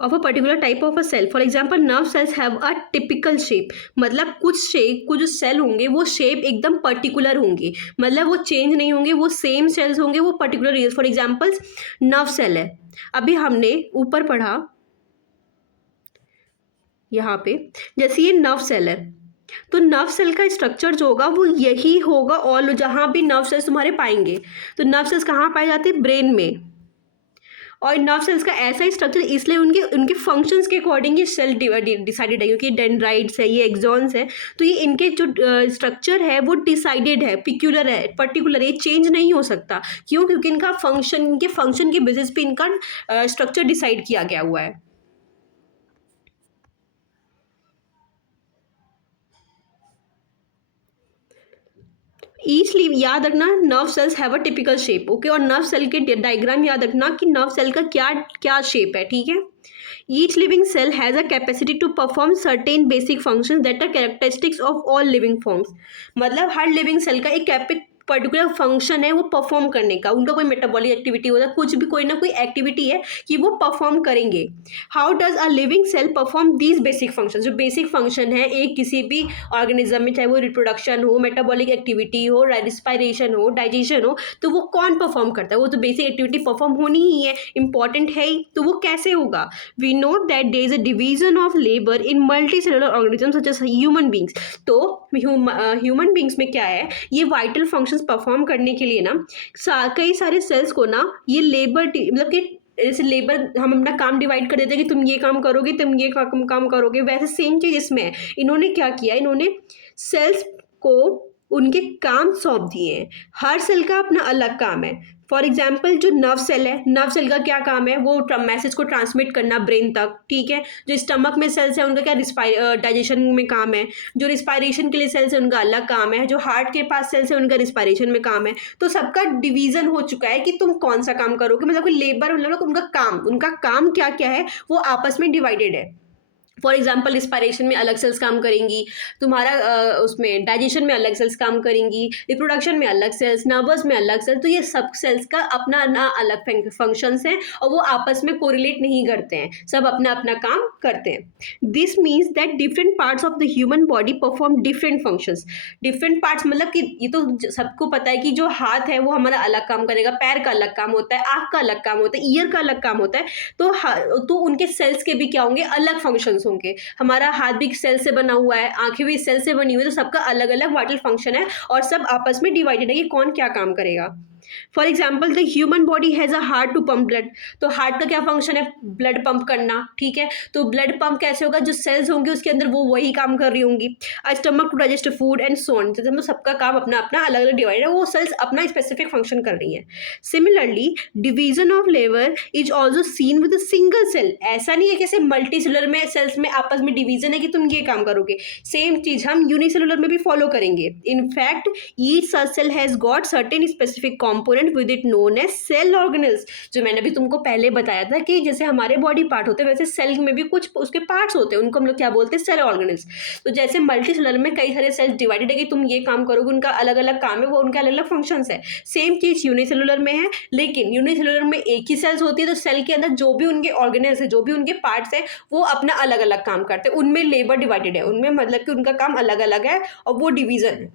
of a particular type of a cell. For example, nerve cells have a typical shape. मतलब कुछ cell होंगे वो shape एकदम particular होंगे, मतलब वो change नहीं होंगे, वो सेम सेल्स होंगे, वो particular. For examples nerve cell है, अभी हमने ऊपर पढ़ा यहाँ पे, जैसे ये नर्व सेल है, तो नर्व सेल का स्ट्रक्चर जो होगा वो यही होगा, और जहाँ भी नर्व सेल्स तुम्हारे पाएंगे, तो नर्व सेल्स कहाँ पाए जाते हैं, ब्रेन में। और नर्व सेल्स का ऐसा ही स्ट्रक्चर, इसलिए उनके फंक्शंस के अकॉर्डिंग ये सेल डिसाइडेड है, क्योंकि डेंड्राइट्स है, ये एक्सॉन्स है, तो ये इनके जो स्ट्रक्चर है वो डिसाइडेड है, पिक्यूलर है, पर्टिकुलर, ये चेंज नहीं हो सकता। क्यों? क्योंकि इनके फंक्शन के बेसिस पे इनका स्ट्रक्चर डिसाइड किया गया हुआ है। ईच लीव याद रखना, nerve cells have a typical shape, okay. और नर्व सेल के डायग्राम याद रखना कि नर्व सेल का क्या क्या शेप है, ठीक है। Each living cell has a capacity to perform certain basic functions that are characteristics of all living forms. मतलब हर लिविंग सेल का एक पर्टिकुलर फंक्शन है वो परफॉर्म करने का, उनका कोई मेटाबॉलिक एक्टिविटी होता है, कुछ भी कोई ना कोई एक्टिविटी है कि वो परफॉर्म करेंगे। How does a living cell perform these basic function? जो बेसिक फंक्शन है एक किसी भी ऑर्गेनिज्म में, चाहे वो रिप्रोडक्शन हो, मेटाबॉलिक एक्टिविटी हो, रिस्पायरेशन हो, डाइजेशन हो, तो वो कौन परफॉर्म करता है? वो तो बेसिक एक्टिविटी परफॉर्म होनी ही है, इंपॉर्टेंट है ही, तो वो कैसे होगा? We know that there is a division of labour in multi cellular organism such as human beings. तो ह्यूमन बींग्स में क्या है, ये वाइटल फंक्शंस परफॉर्म करने के लिए ना कई सारे सेल्स को ना ये लेबर, मतलब कि जैसे लेबर हम अपना काम डिवाइड कर देते हैं कि तुम ये काम करोगे, तुम ये काम करोगे, वैसे सेम चीज इसमें है। इन्होंने क्या किया, इन्होंने सेल्स को उनके काम सौंप दिए हैं, हर सेल का अपना अलग काम है। फॉर एग्जाम्पल जो नर्व सेल है, नर्व सेल का क्या काम है, वो मैसेज को ट्रांसमिट करना ब्रेन तक, ठीक है। जो स्टमक में सेल्स है उनका क्या, डाइजेशन में काम है। जो रिस्पायरेशन के लिए सेल्स है उनका अलग काम है। जो हार्ट के पास सेल्स है उनका रिस्पायरेशन में काम है। तो सबका डिवीजन हो चुका है कि तुम कौन सा काम करोगे, मतलब कोई लेबर, मतलब उनका काम क्या क्या है वो आपस में डिवाइडेड है। फॉर एग्जाम्पल रिस्पायरेशन में अलग सेल्स काम करेंगी, तुम्हारा उसमें डाइजेशन में अलग सेल्स काम करेंगी, रिप्रोडक्शन में अलग सेल्स, नर्वस में अलग सेल्स। तो ये सब सेल्स का अपना ना अलग फंक्शंस हैं और वो आपस में कोरिलेट नहीं करते हैं, सब अपना अपना काम करते हैं। This means that different parts of the human body perform different functions. Different parts मतलब कि ये तो सबको पता है कि जो हाथ है वो हमारा अलग काम करेगा, पैर का अलग काम होता है, आँख का अलग काम होता है, ईयर का अलग काम होता है। तो उनके सेल्स के भी क्या होंगे, अलग फंक्शंस होंगे। हमारा हाथ भी सेल से बना हुआ है, आंखें भी सेल से बनी हुई है, तो सबका अलग अलग वाइटल फंक्शन है और सब आपस में डिवाइडेड है कि कौन क्या काम करेगा। For example the human body has a heart to pump blood, तो हार्ट का क्या फंक्शन है, ब्लड पंप करना, ठीक है। तो ब्लड पंप कैसे होगा, जो सेल्स होंगी उसके अंदर वो वही काम कर रही होंगी। Stomach to digest food and so on, जैसे मतलब सबका काम अपना अपना अलग अलग डिवाइड है, वो सेल्स अपना स्पेसिफिक फंक्शन कर रही हैं। Similarly division of labour is also seen with single cell, ऐसा नहीं है कि मल्टी सेलुलर में सेल्स में आपस में डिवीजन है कि तुम ये काम करोगे, सेम चीज हम यूनिसेलुलर में भी फॉलो करेंगे। In fact each cell has got certain specific component with it known as cell organelles, जो मैंने भी तुमको पहले बताया था कि जैसे हमारे बॉडी पार्ट होते हैं वैसे सेल में भी कुछ उसके पार्ट्स होते हैं, उनको हम लोग क्या बोलते हैं, सेल ऑर्गेनल्स। तो जैसे मल्टी सेलुलर में कई सारे सेल्स डिवाइडेड है कि तुम ये काम करोगे, उनका अलग अलग काम है, वो उनके अलग अलग फंक्शंस है। सेम चीज यूनिसेलुलर में है, लेकिन यूनिसेलुलर में एक ही सेल्स होती है, तो सेल के अंदर जो भी उनके ऑर्गेनल्स है, जो भी उनके पार्ट्स है, वो अपना अलग अलग काम करते हैं, उनमें लेबर डिवाइडेड है, उनमें मतलब कि उनका काम अलग अलग है और वो डिवीजन है।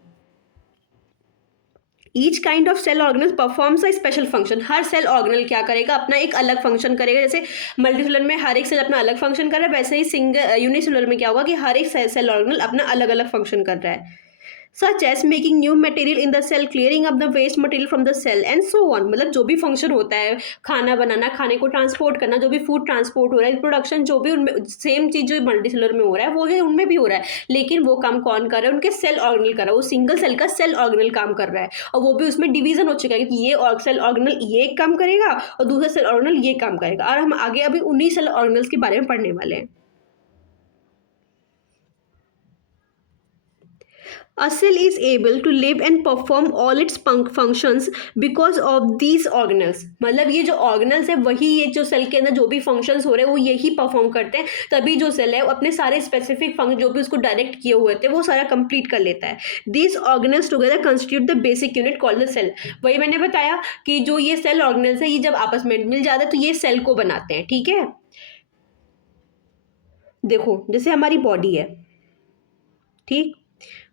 Each kind of cell organelle performs a special function, हर सेल ऑर्गेनल क्या करेगा, अपना एक अलग फंक्शन करेगा। जैसे मल्टीसेलुलर में हर एक सेल अपना अलग फंक्शन कर रहा है, वैसे ही सिंगल यूनिसेलुलर में क्या होगा कि हर एक सेल ऑर्गेनल अपना अलग अलग फंक्शन कर रहा है। Such as making new material in the cell, clearing up the waste material from the cell and so on, मतलब जो भी फंक्शन होता है, खाना बनाना, खाने को ट्रांसपोर्ट करना, जो भी फूड ट्रांसपोर्ट हो रहा है, प्रोडक्शन, जो भी उनमें सेम चीज जो मल्टीसेलुलर में हो रहा है वो उनमें भी हो रहा है, लेकिन वो काम कौन कर रहा है, उनके सेल ऑर्गेनल कर रहा है, वो सिंगल सेल का सेल ऑर्गेनल काम कर रहा है, और वो भी उसमें डिवीजन हो चुका है कि ये सेल ऑर्गेनल ये एक काम करेगा और दूसरा सेल ऑर्गेनल ये काम करेगा। और हम आगे अभी उन्हीं सेल ऑर्गेनल्स के बारे में पढ़ने वाले हैं। A cell is able to live and perform all its functions because of these organelles, मतलब ये जो organelles है वही ये जो सेल के अंदर जो भी functions हो रहे हैं वो यही परफॉर्म करते हैं, तभी जो सेल है वो अपने सारे स्पेसिफिक फंक्शन जो भी उसको डायरेक्ट किए हुए थे वो सारा कंप्लीट कर लेता है। These organelles together constitute the basic unit called the cell, वही मैंने बताया कि जो ये सेल ऑर्गेनल्स है ये जब आपस में मिल जाते हैं तो ये सेल को बनाते हैं, ठीक है। देखो जैसे हमारी बॉडी है, ठीक,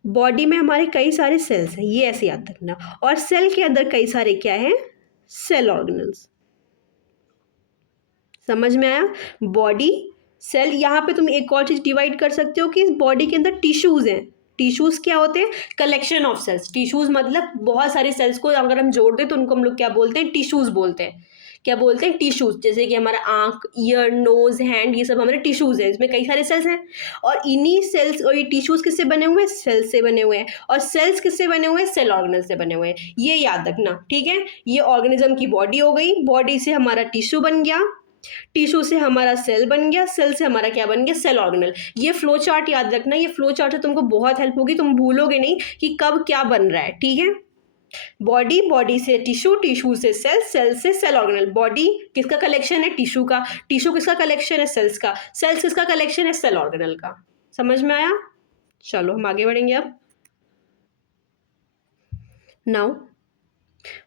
बॉडी में हमारे कई सारे सेल्स हैं, ये ऐसे याद रखना, और सेल के अंदर कई सारे क्या हैं, सेल ऑर्गेनल्स। समझ में आया, बॉडी सेल। यहाँ पे तुम एक और चीज डिवाइड कर सकते हो कि इस बॉडी के अंदर टिश्यूज हैं। टिश्यूज क्या होते हैं, कलेक्शन ऑफ सेल्स। टिश्यूज मतलब बहुत सारे सेल्स को अगर हम जोड़ दें तो उनको हम लोग क्या बोलते हैं, टिश्यूज बोलते हैं। क्या बोलते हैं, टिश्यूज। जैसे कि हमारा आंख, ईयर, नोज, हैंड, ये सब हमारे टिश्यूज हैं, इसमें कई सारे सेल्स हैं, और इन्हीं सेल्स और ये टिश्यूज किससे बने हुए हैं, सेल्स से बने हुए हैं, और सेल्स किससे बने हुए हैं, सेल ऑर्गेनल से बने हुए हैं, ये याद रखना, ठीक है। ये ऑर्गेनिज्म की बॉडी हो गई, बॉडी से हमारा टिश्यू बन गया, टिश्यू से हमारा सेल बन गया, सेल से हमारा क्या बन गया, सेल ऑर्गेनल। ये फ्लो चार्ट याद रखना, ये फ्लो चार्ट से तुमको बहुत हेल्प होगी, तुम भूलोगे नहीं कि कब क्या बन रहा है, ठीक है। बॉडी, बॉडी से टिश्यू, टिश्यू से सेल, सेल से सेल ऑर्गेनल। बॉडी किसका कलेक्शन है, टिश्यू का, टिश्यू किसका कलेक्शन है, सेल्स का, सेल्स किसका कलेक्शन है, सेल ऑर्गेनल का। समझ में आया, चलो हम आगे बढ़ेंगे अब। Now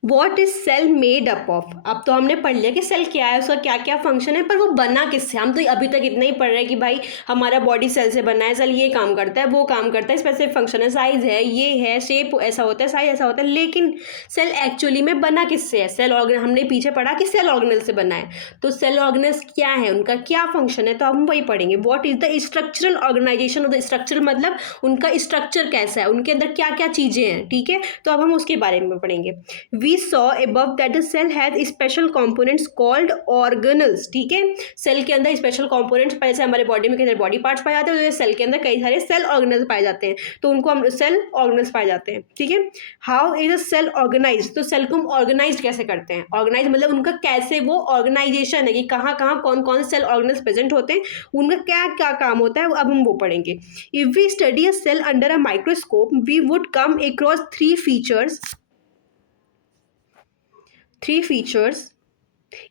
what is cell made up of, अब तो हमने पढ़ लिया कि सेल क्या है, उसका क्या क्या फंक्शन है, पर वो बना किससे, हम तो अभी तक इतना ही पढ़ रहे हैं कि भाई हमारा बॉडी सेल से बना है, सेल ये काम करता है, वो काम करता है, स्पेसिफिक फंक्शन है, साइज है, ये है, शेप ऐसा होता है, साइज ऐसा होता है, लेकिन सेल एक्चुअली में बना किससे है, सेल ऑर्गेनल। हमने पीछे पढ़ा कि सेल ऑर्गेनल से बना है, तो सेल ऑर्गेनल्स क्या है, उनका क्या फंक्शन है, तो हम वही पढ़ेंगे। What is the structural organisation of the, structure मतलब उनका स्ट्रक्चर कैसा है, उनके अंदर क्या क्या चीजें हैं, ठीक है, तो अब हम उसके बारे में पढ़ेंगे। We saw above that the cell has special components called organelles, ठीक है। सेल के अंदर स्पेशल कंपोनेंट्स, जैसे हमारे बॉडी में कई सारे बॉडी पार्ट्स पाए जाते हैं, तो सेल के अंदर कई सारे सेल ऑर्गेनल्स पाए जाते हैं, तो उनको हम सेल ऑर्गेनल्स पाए जाते हैं, ठीक है। How is a cell organise, तो सेल को हम ऑर्गेनाइज कैसे करते हैं, ऑर्गेनाइज मतलब उनका कैसे वो ऑर्गेनाइजेशन है कि कहाँ कहाँ कौन कौन से सेल ऑर्गेनल्स प्रेजेंट होते हैं, उनका क्या क्या काम होता है, अब हम वो पढ़ेंगे। If we study a cell under a microscope we would come across three features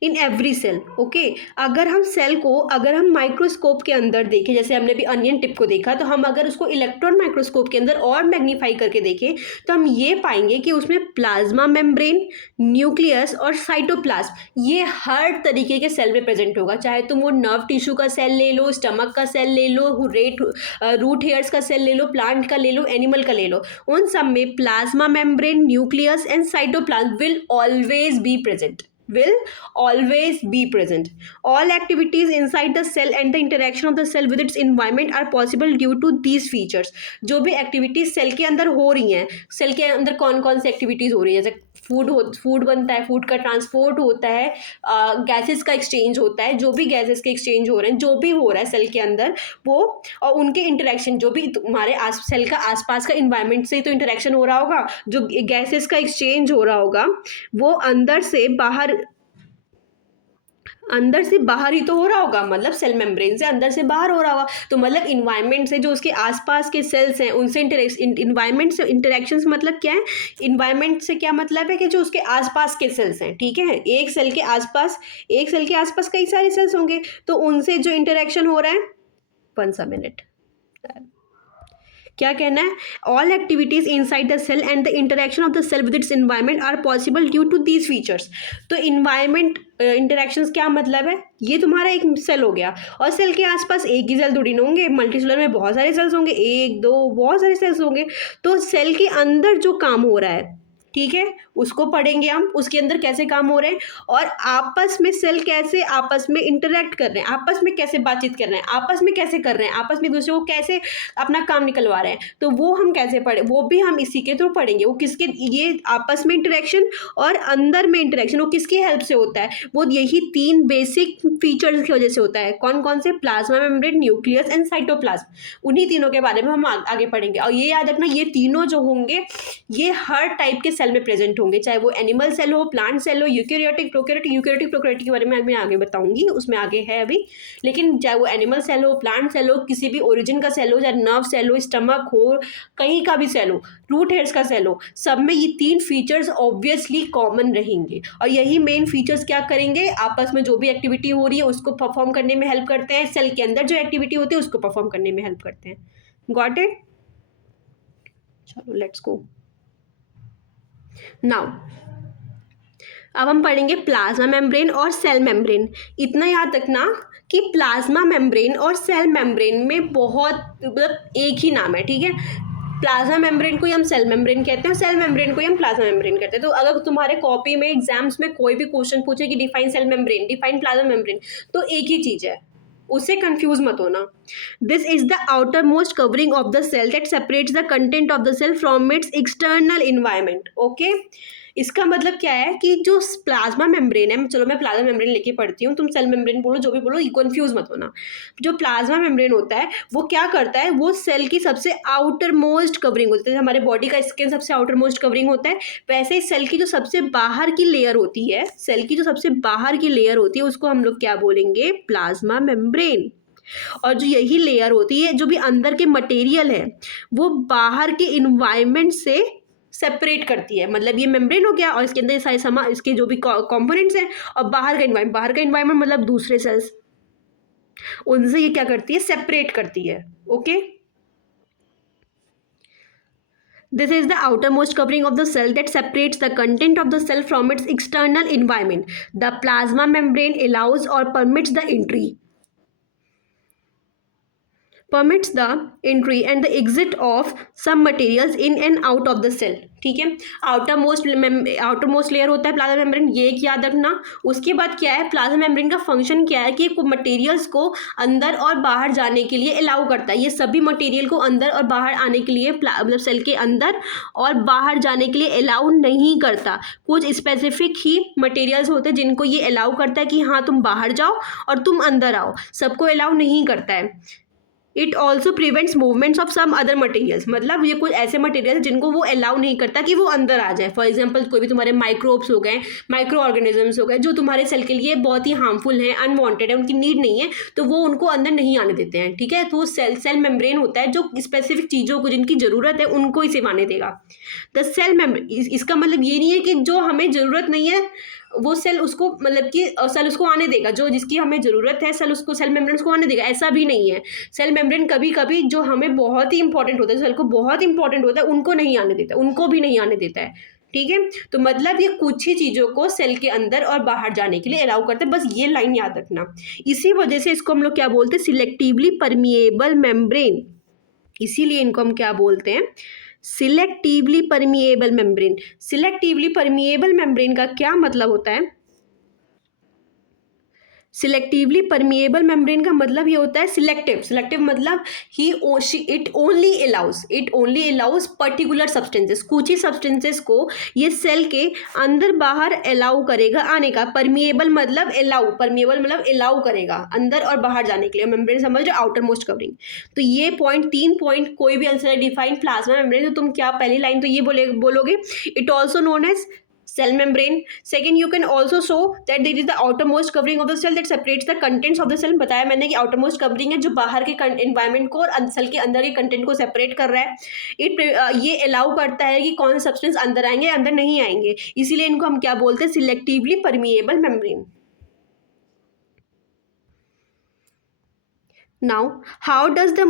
in every cell, okay. अगर हम सेल को, अगर हम माइक्रोस्कोप के अंदर देखें, जैसे हमने भी अनियन टिप को देखा, तो हम अगर उसको इलेक्ट्रॉन माइक्रोस्कोप के अंदर और मैग्नीफाई करके देखें तो हम ये पाएंगे कि उसमें प्लाज्मा मेम्ब्रेन, न्यूक्लियस और साइटोप्लाज्म, ये हर तरीके के सेल में प्रेजेंट होगा। चाहे तुम वो नर्व टिश्यू का सेल ले लो, स्टमक का सेल ले लो, रूट हेयर्स का सेल ले लो, प्लांट का ले लो, एनिमल का ले लो, उन सब में plasma membrane, nucleus and cytoplasm will always be present. will always be present. All activities inside the cell and the interaction of the cell with its environment are possible due to these features. जो भी activities cell के अंदर हो रही हैं, cell के अंदर कौन कौन सी एक्टिविटीज हो रही है, जैसे फूड बनता है, फूड का ट्रांसपोर्ट होता है, गैसेस का एक्सचेंज होता है, जो भी गैसेस के एक्सचेंज हो रहे हैं, जो भी हो रहा है सेल के अंदर वो, और उनके इंटरेक्शन, जो भी तुम्हारे सेल का आसपास का इन्वायरमेंट से तो इंटरेक्शन हो रहा होगा, जो गैसेस का एक्सचेंज हो रहा होगा वो अंदर से बाहर ही तो हो रहा होगा, मतलब सेल मेम्ब्रेन से अंदर से बाहर हो रहा होगा। तो मतलब इन्वायरमेंट से जो उसके आसपास के सेल्स हैं उनसे इन्वायरमेंट से इंटरेक्शंस मतलब क्या है, इन्वायरमेंट से क्या मतलब है कि जो उसके आसपास के सेल्स हैं, ठीक है, एक सेल के आसपास कई सारे सेल्स होंगे, तो उनसे जो इंटरेक्शन हो रहा है, 1 मिनट, क्या कहना है, all activities inside the cell and the interaction of the cell with its environment are possible due to these features. तो इन्वायरमेंट इंटरेक्शंस क्या मतलब है, ये तुम्हारा एक सेल हो गया, और सेल के आसपास एक ही सेल थोड़ी ना होंगे, मल्टीसेलर में बहुत सारे सेल्स होंगे, 1 2 बहुत सारे सेल्स होंगे। तो सेल के अंदर जो काम हो रहा है, ठीक है, उसको पढ़ेंगे हम, उसके अंदर कैसे काम हो रहे हैं, और आपस में सेल कैसे आपस में इंटरेक्ट कर रहे हैं, आपस में कैसे बातचीत कर रहे हैं, आपस में कैसे कर रहे हैं, आपस में एक दूसरे को कैसे अपना काम निकलवा रहे हैं, तो वो हम कैसे पढ़े, वो भी हम इसी के थ्रू पढ़ेंगे। वो किसके, ये आपस में इंटरेक्शन और अंदर में इंटरेक्शन वो किसकी हेल्प से होता है, वो यही 3 बेसिक फीचर्स की वजह से होता है। कौन कौन से, plasma membrane, nucleus and cytoplasm. उन्हीं तीनों के बारे में हम आगे पढ़ेंगे। और ये याद रखना, ये तीनों जो होंगे ये हर टाइप के सेल में प्रेजेंट होंगे, चाहे वो एनिमल सेल हो, प्लांट सेल हो, यूकेरियोटिक प्रोकैरियोटिक के बारे में मैं आगे बताऊंगी, उसमें आगे है अभी। लेकिन चाहे वो एनिमल सेल हो, प्लांट सेल हो, किसी भी ओरिजिन का सेल हो, चाहे नर्व सेल हो, स्टमक हो, कहीं का भी सेल हो, रूट हेयर्स का सेल हो, सब में ये 3 फीचर्स ऑब्वियसली कॉमन रहेंगे। और यही मेन फीचर्स क्या करेंगे, आपस में जो भी एक्टिविटी हो रही है उसको परफॉर्म करने में हेल्प करते हैं, सेल के अंदर जो एक्टिविटी होती है उसको परफॉर्म करने में हेल्प करते हैं। Got it? चलो लेट्स गो नाउ। अब हम पढ़ेंगे प्लाज्मा मेम्ब्रेन और सेल मेम्ब्रेन। इतना याद रखना कि प्लाज्मा मेम्ब्रेन और सेल मेम्ब्रेन में बहुत मतलब एक ही नाम है, ठीक है। प्लाज्मा मेम्ब्रेन को ही हम सेल मेम्ब्रेन कहते हैं, सेल मेम्ब्रेन को ही हम प्लाज्मा मेम्ब्रेन कहते हैं। तो अगर तुम्हारे कॉपी में एग्जाम्स में कोई भी क्वेश्चन पूछे कि define cell membrane, define plasma membrane, तो एक ही चीज़ है, उससे कंफ्यूज मत होना। This is the outermost covering of the cell that separates the content of the cell from its external environment. Okay, इसका मतलब क्या है कि जो प्लाज्मा मेम्ब्रेन है, चलो मैं प्लाज्मा मेम्ब्रेन लेके पढ़ती हूँ, तुम सेल मेम्ब्रेन बोलो, जो भी बोलो, कंफ्यूज मत होना। जो प्लाज्मा मेम्ब्रेन होता है वो क्या करता है, वो सेल की सबसे आउटर मोस्ट कवरिंग होती है। जैसे हमारे बॉडी का स्किन सबसे आउटर मोस्ट कवरिंग होता है, वैसे ही सेल की जो सबसे बाहर की लेयर होती है, सेल की जो सबसे बाहर की लेयर होती है उसको हम लोग क्या बोलेंगे, प्लाज्मा मेम्ब्रेन। और जो यही लेयर होती है, जो भी अंदर के मटेरियल है, वो बाहर के इन्वायरमेंट से सेपरेट करती है। मतलब ये मेम्ब्रेन हो गया और इसके अंदर सारे इसके जो भी कंपोनेंट्स हैं, और बाहर का इन्वायरमेंट मतलब दूसरे सेल्स, उनसे ये क्या करती है, सेपरेट करती है। Okay, this is the outermost covering of the cell that separates the content of the cell from its external environment. The plasma membrane allows or permits the entry and the exit of some materials in and out of the cell। ठीक है, outermost layer होता है plasma membrane, ये एक याद रखना। उसके बाद क्या है, प्लाज्मा मेम्ब्रेन का फंक्शन क्या है कि मटेरियल्स को अंदर और बाहर जाने के लिए अलाउ करता है। ये सभी मटेरियल को अंदर और बाहर आने के लिए, मतलब सेल के अंदर और बाहर जाने के लिए अलाउ नहीं करता। कुछ स्पेसिफिक ही मटेरियल्स होते हैं जिनको ये अलाउ करता है कि हाँ तुम बाहर जाओ और तुम अंदर आओ, सबको अलाउ नहीं करता है। It also prevents movements of some other materials, मतलब ये कुछ ऐसे मटेरियल जिनको वो अलाउ नहीं करता कि वो अंदर आ जाए। फॉर एग्जाम्पल कोई भी तुम्हारे माइक्रोब्स हो गए, माइक्रो ऑर्गेनिजम्स हो गए, जो तुम्हारे सेल के लिए बहुत ही हार्मफुल हैं, अनवांटेड है, उनकी नीड नहीं है, तो वो उनको अंदर नहीं आने देते हैं। ठीक है, तो सेल मेम्ब्रेन होता है जो स्पेसिफिक चीज़ों को जिनकी ज़रूरत है उनको ही सिर्फ आने देगा। द सेल मेम्ब्रेन, इसका मतलब ये नहीं है कि जो हमें ज़रूरत नहीं है वो सेल उसको, मतलब कि सेल उसको आने देगा, जो जिसकी हमें ज़रूरत है सेल उसको, सेल मेम्ब्रेन को आने देगा, ऐसा भी नहीं है। सेल मेम्ब्रेन कभी कभी जो हमें बहुत ही इंपॉर्टेंट होता है, सेल को बहुत इंपॉर्टेंट होता है, उनको नहीं आने देता, उनको भी नहीं आने देता है। ठीक है, तो मतलब ये कुछ ही चीज़ों को सेल के अंदर और बाहर जाने के लिए अलाउ करते हैं, बस ये लाइन याद रखना। इसी वजह से इसको हम लोग क्या बोलते हैं, सिलेक्टिवली परमिएबल मेम्ब्रेन। इसीलिए इनको हम क्या बोलते हैं, selectively permeable membrane. Selectively permeable membrane का क्या मतलब होता है, सिलेक्टिवली परमिएबल मेम्ब्रेन का मतलब ये होता है सिलेक्टिव, सिलेक्टिव मतलब ही it only allows particular substances, कुछ ही सब्सटेंसेस को ये सेल के अंदर बाहर अलाउ करेगा आने का। परमिएबल मतलब अलाउ, परमिएबल मतलब अलाउ करेगा अंदर और बाहर जाने के लिए। मेम्ब्रेन समझ रहे, आउटर मोस्ट कवरिंग। तो ये पॉइंट, 3 पॉइंट कोई भी आंसर है डिफाइन प्लाज्मा मेम्ब्रेन, तो तुम क्या पहली लाइन तो ये बोलोगे it also known as cell membrane. Second, you can also show that there is the outermost covering of the cell that separates the contents of the cell. बताया मैंने कि outermost covering है जो बाहर के environment को और सेल के अंदर के कंटेंट को सेपरेट कर रहा है। ये अलाउ करता है कि कौन सब्सटेंस अंदर आएंगे, अंदर नहीं आएंगे, इसीलिए इनको हम क्या बोलते हैं, selectively permeable membrane. Now, how does the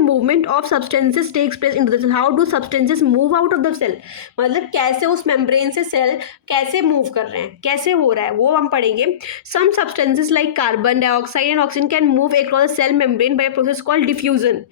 movement of substances takes place into the cell? How do substances move out of the cell? मतलब कैसे उस मेम्ब्रेन से सेल कैसे मूव कर रहे हैं, कैसे हो रहा है, वो हम पढ़ेंगे। Some substances like carbon dioxide and oxygen can move across the cell membrane by a process called diffusion.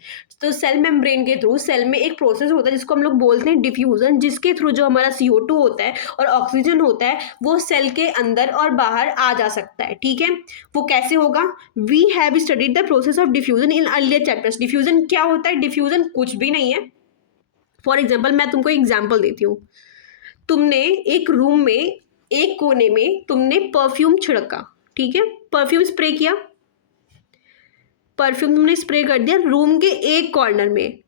तो सेल मेम्ब्रेन के थ्रू सेल में एक प्रोसेस होता है जिसको हम लोग बोलते हैं डिफ्यूजन, जिसके थ्रू जो हमारा CO2 होता है और ऑक्सीजन होता है वो सेल के अंदर और बाहर आ जा सकता है। ठीक है, वो कैसे होगा? We have studied the process of diffusion in earlier chapters. Diffusion क्या होता है? डिफ्यूजन कुछ भी नहीं है। फॉर एग्जाम्पल मैं तुमको एग्जाम्पल देती हूँ। तुमने एक रूम में एक कोने में तुमने परफ्यूम छिड़का, ठीक है, परफ्यूम स्प्रे किया, परफ्यूम तुमने स्प्रे कर दिया रूम के एक कॉर्नर में,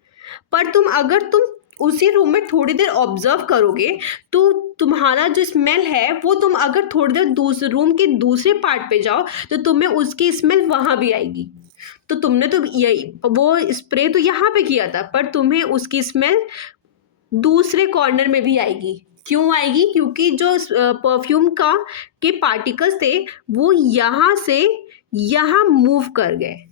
पर अगर तुम उसी रूम में थोड़ी देर ऑब्जर्व करोगे तो तुम्हारा जो स्मेल है वो तुम अगर थोड़ी देर रूम के दूसरे पार्ट पे जाओ तो तुम्हें उसकी स्मेल वहाँ भी आएगी। तो तुमने तो यही वो स्प्रे तो यहाँ पे किया था, पर तुम्हें उसकी स्मेल दूसरे कॉर्नर में भी आएगी। क्यों आएगी? क्योंकि जो परफ्यूम के पार्टिकल्स थे वो यहाँ से यहाँ मूव कर गए।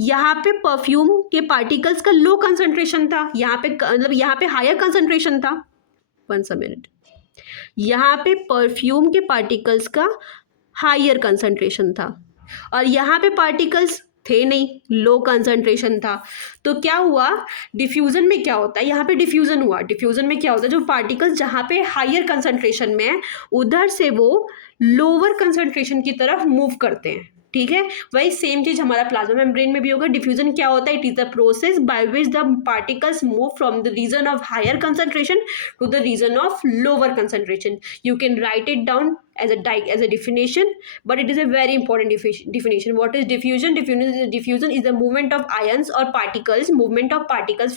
यहाँ पे परफ्यूम के पार्टिकल्स का लो कंसंट्रेशन था, यहाँ पे मतलब यहाँ पे हायर कंसंट्रेशन था। 1 मिनट, यहाँ पे परफ्यूम के पार्टिकल्स का हायर कंसंट्रेशन था और यहाँ पे पार्टिकल्स थे नहीं, लो कंसंट्रेशन था। तो क्या हुआ, डिफ्यूजन में क्या होता है, यहाँ पे डिफ्यूजन हुआ। डिफ्यूजन में क्या होता है, जो पार्टिकल्स जहाँ पे हायर कंसंट्रेशन में है उधर से वो लोअर कंसंट्रेशन की तरफ मूव करते हैं। ठीक है, वही सेम चीज हमारा प्लाज्मा मेम्ब्रेन में भी होगा। डिफ्यूजन क्या होता है? It is the process by which the particles move from the region of higher concentration to the region of lower concentration. You can write it down as a definition, but it is a very important definition. What is diffusion? Diffusion is the movement of ions or particles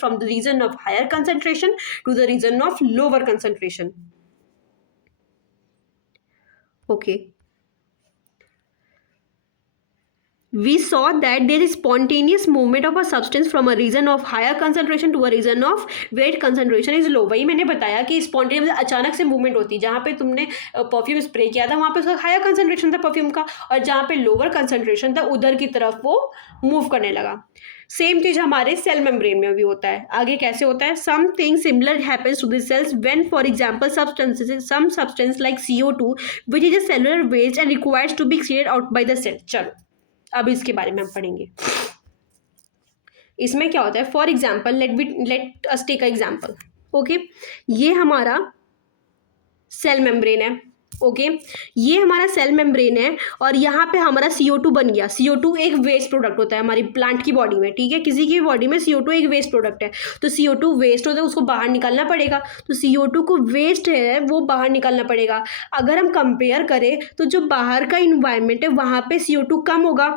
from the region of higher concentration to the region of lower concentration. Okay, we saw that there is spontaneous movement of a substance from a region of higher concentration to a region of where concentration is low. वही मैंने बताया कि spontaneous अचानक से movement होती है। जहाँ पे तुमने परफ्यूम स्प्रे किया था वहाँ पे उसका हायर कंसंट्रेशन था परफ्यूम का, और जहाँ पे लोअर कंसंट्रेशन था उधर की तरफ वो मूव करने लगा। सेम चीज हमारे सेल मेम्ब्रेन में भी होता है। आगे कैसे होता है? Something similar happens to the cells when for example some substance like CO2 which is a cellular waste and requires to be cleared out by the cell. चलो अब इसके बारे में हम पढ़ेंगे। इसमें क्या होता है? For example let us take a example. Okay, ये हमारा सेल मेम्ब्रेन है। ओके, ये हमारा सेल मेम्ब्रेन है और यहाँ पे हमारा CO2 बन गया। CO2 एक वेस्ट प्रोडक्ट होता है हमारी प्लांट की बॉडी में। ठीक है, किसी की बॉडी में CO2 एक वेस्ट प्रोडक्ट है। तो CO2 वेस्ट होता है, उसको बाहर निकालना पड़ेगा। तो CO2 को वेस्ट है वो बाहर निकालना पड़ेगा। अगर हम कंपेयर करें तो जो बाहर का इन्वायरमेंट है वहाँ पे CO2 कम होगा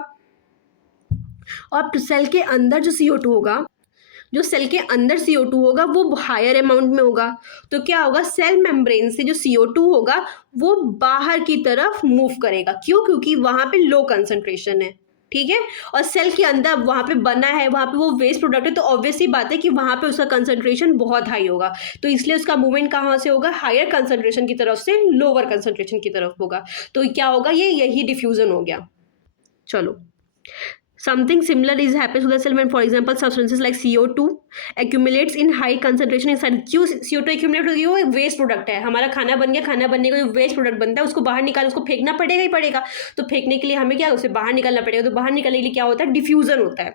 और सेल के अंदर जो CO2 होगा वो हायर अमाउंट में होगा। तो क्या होगा? सेल मेम्ब्रेन से जो CO2 होगा वो बाहर की तरफ मूव करेगा। क्यों? क्योंकि वहाँ पे लो कंसंट्रेशन है। ठीक है, और सेल के अंदर वहाँ पे बना है, वहाँ पे वो वेस्ट प्रोडक्ट है, तो ऑब्वियस सी बात है कि वहाँ पे उसका कंसंट्रेशन बहुत हाई होगा। तो इसलिए उसका मूवमेंट कहाँ से होगा? हायर कंसंट्रेशन की तरफ से लोअर कंसंट्रेशन की तरफ होगा। तो क्या होगा? यही डिफ्यूजन हो गया। चलो, something similar is happens to the cell when for example substances like CO2 accumulates in high concentration inside। क्यों CO2 accumulate होगी? वो वेस्ट प्रोडक्ट है। हमारा खाना बन गया, खाना बनने का जो वेस्ट प्रोडक्ट बनता है उसको बाहर निकाल, उसको फेंकना पड़ेगा ही पड़ेगा। तो फेंकने के लिए हमें क्या, उसे बाहर निकालना पड़ेगा। तो बाहर निकालने के लिए क्या होता है? डिफ्यूजन होता है।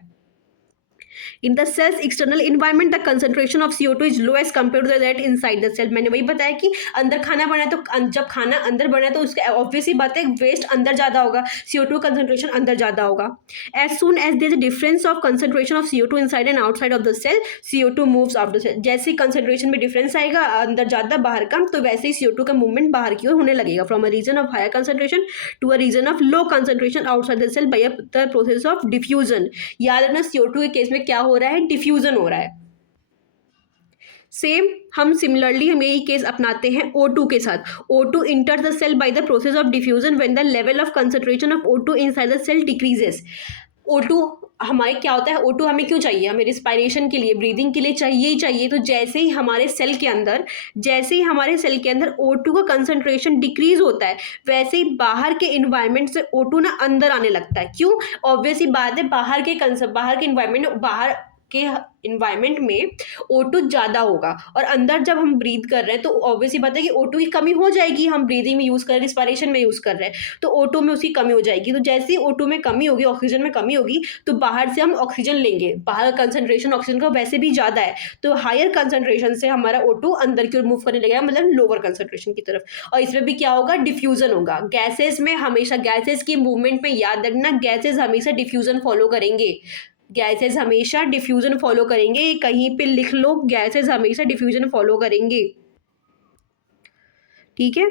In the cells external environment the concentration of CO2 is low as compare to that inside the cell. मैंने वही बताया कि अंदर खाना बना है तो जब खाना अंदर बना है तो उसका ऑब्वियस ही बात है वेस्ट अंदर ज़्यादा होगा, CO2 कंसंट्रेशन अंदर ज़्यादा होगा। As soon as there is difference of concentration of CO2 inside and outside of the cell, CO2 moves out the cell. जैसे ही कंसंट्रेशन में डिफरेंस आएगा, अंदर ज़्यादा बाहर कम, तो वैसे ही CO2 का मूवमेंट बाहर की ओर होने लगेगा from a region of higher concentration to a region of low concentration outside the cell by the process of diffusion. याद रखना CO2 के केस में क्या हो रहा है, डिफ्यूजन हो रहा है। सेम हम सिमिलरली हम यही केस अपनाते हैं O2 के साथ। O2 enter the cell by the process of diffusion when the level of concentration of O2 inside the cell decreases. O2 हमारे क्या होता है, O2 हमें क्यों चाहिए, हमें रिस्पायरेशन के लिए, ब्रीदिंग के लिए चाहिए ही चाहिए। तो जैसे ही हमारे सेल के अंदर O2 का कंसंट्रेशन डिक्रीज होता है, वैसे ही बाहर के इन्वायरमेंट से O2 ना अंदर आने लगता है। क्यों, ऑब्वियस ही बात है, बाहर के इन्वायरमेंट में O2 ज़्यादा होगा, और अंदर जब हम ब्रीथ कर रहे हैं तो ऑब्वियस ही बात है कि O2 की कमी हो जाएगी। हम ब्रीदिंग में यूज़ कर रहे हैं, रिस्पायरेशन में यूज़ कर रहे हैं, तो O2 में उसकी कमी हो जाएगी। तो जैसे ही O2 में कमी होगी, ऑक्सीजन में कमी होगी, तो बाहर से हम ऑक्सीजन लेंगे। बाहर का कंसंट्रेशन ऑक्सीजन का वैसे भी ज़्यादा है, तो हायर कंसंट्रेशन से हमारा O2 अंदर की ओर मूव करने लगेगा, मतलब लोअर कंसंट्रेशन की तरफ। और इसमें भी क्या होगा, डिफ्यूजन होगा। गैसेज में हमेशा, गैसेज की मूवमेंट में याद रखना, गैसेज हमेशा डिफ्यूजन फॉलो करेंगे। गैसेज हमेशा डिफ्यूजन फॉलो करेंगे, कहीं पे लिख लो, गैसेज हमेशा डिफ्यूजन फॉलो करेंगे। ठीक है,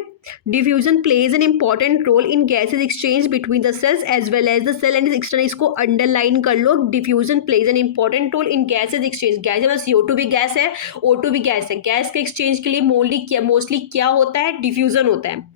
diffusion plays an important role in gases exchange between the cells as well as the cell and external. इसको अंडरलाइन कर लो, diffusion plays an important role in gases exchange. Gas में CO2 भी gas है, O2 भी gas है। Gas के exchange के लिए मोस्टली क्या होता है, डिफ्यूजन होता है।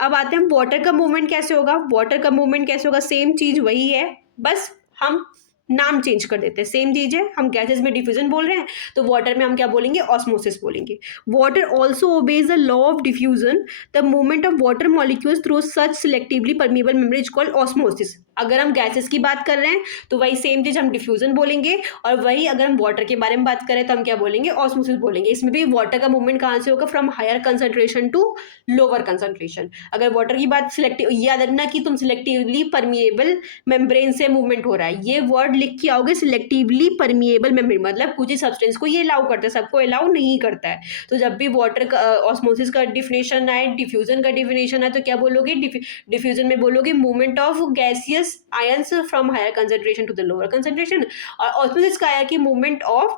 अब आते हैं वाटर का मूवमेंट कैसे होगा। वाटर का मूवमेंट कैसे होगा, सेम चीज वही है, बस हम नाम चेंज कर देते हैं। सेम चीज है, हम गैसेस में डिफ्यूजन बोल रहे हैं, तो वाटर में हम क्या बोलेंगे, ऑस्मोसिस बोलेंगे। Water also obeys the law of diffusion. The movement of water molecules through such selectively permeable membrane is called osmosis. अगर हम गैसेस की बात कर रहे हैं तो वही सेम चीज हम डिफ्यूजन बोलेंगे, और वही अगर हम वाटर के बारे में बात करें तो हम क्या बोलेंगे, ऑस्मोसिस बोलेंगे। इसमें भी वाटर का मूवमेंट कहाँ से होगा, from higher concentration to lower concentration. अगर वाटर की बात सिलेक्टिव, याद रखना कि तुम सिलेक्टिवली परमिएबल मेम्ब्रेन से मूवमेंट हो रहा है, ये वर्ड लिख के आओगे, सिलेक्टिवली परमिएबल मेम्ब्रेन, मतलब कुछ ही सब्सटेंस को ये अलाउ करता है, सबको अलाउ नहीं करता है। तो जब भी वाटर का ऑस्मोसिस का डिफिनेशन आए, डिफ्यूजन का डिफिनेशन आए, तो क्या बोलोगे, डिफ्यूजन में बोलोगे movement of gaseous ions from higher concentration to the lower concentration. और ऑस्मोसिस का आया कि movement of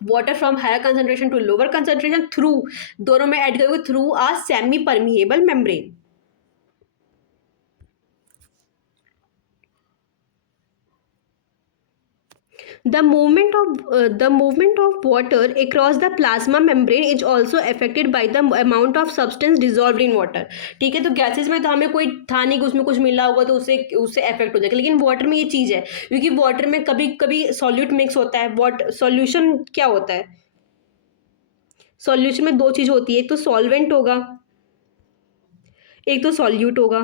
water from higher concentration to lower concentration through, दोनों में ऐड करोगे, through a semi permeable membrane. The movement of water across the plasma membrane is also affected by the amount of substance dissolved in water। ठीक है, तो gases में तो हमें कोई था नहीं कि उसमें कुछ मिला होगा तो उससे अफेक्ट हो जाएगा, लेकिन वाटर में ये चीज़ है, क्योंकि वाटर में कभी कभी सॉल्यूट मिक्स होता है। सॉल्यूशन क्या होता है, सॉल्यूशन में दो चीज़ होती है, एक तो सॉल्वेंट होगा, एक तो सॉल्यूट होगा।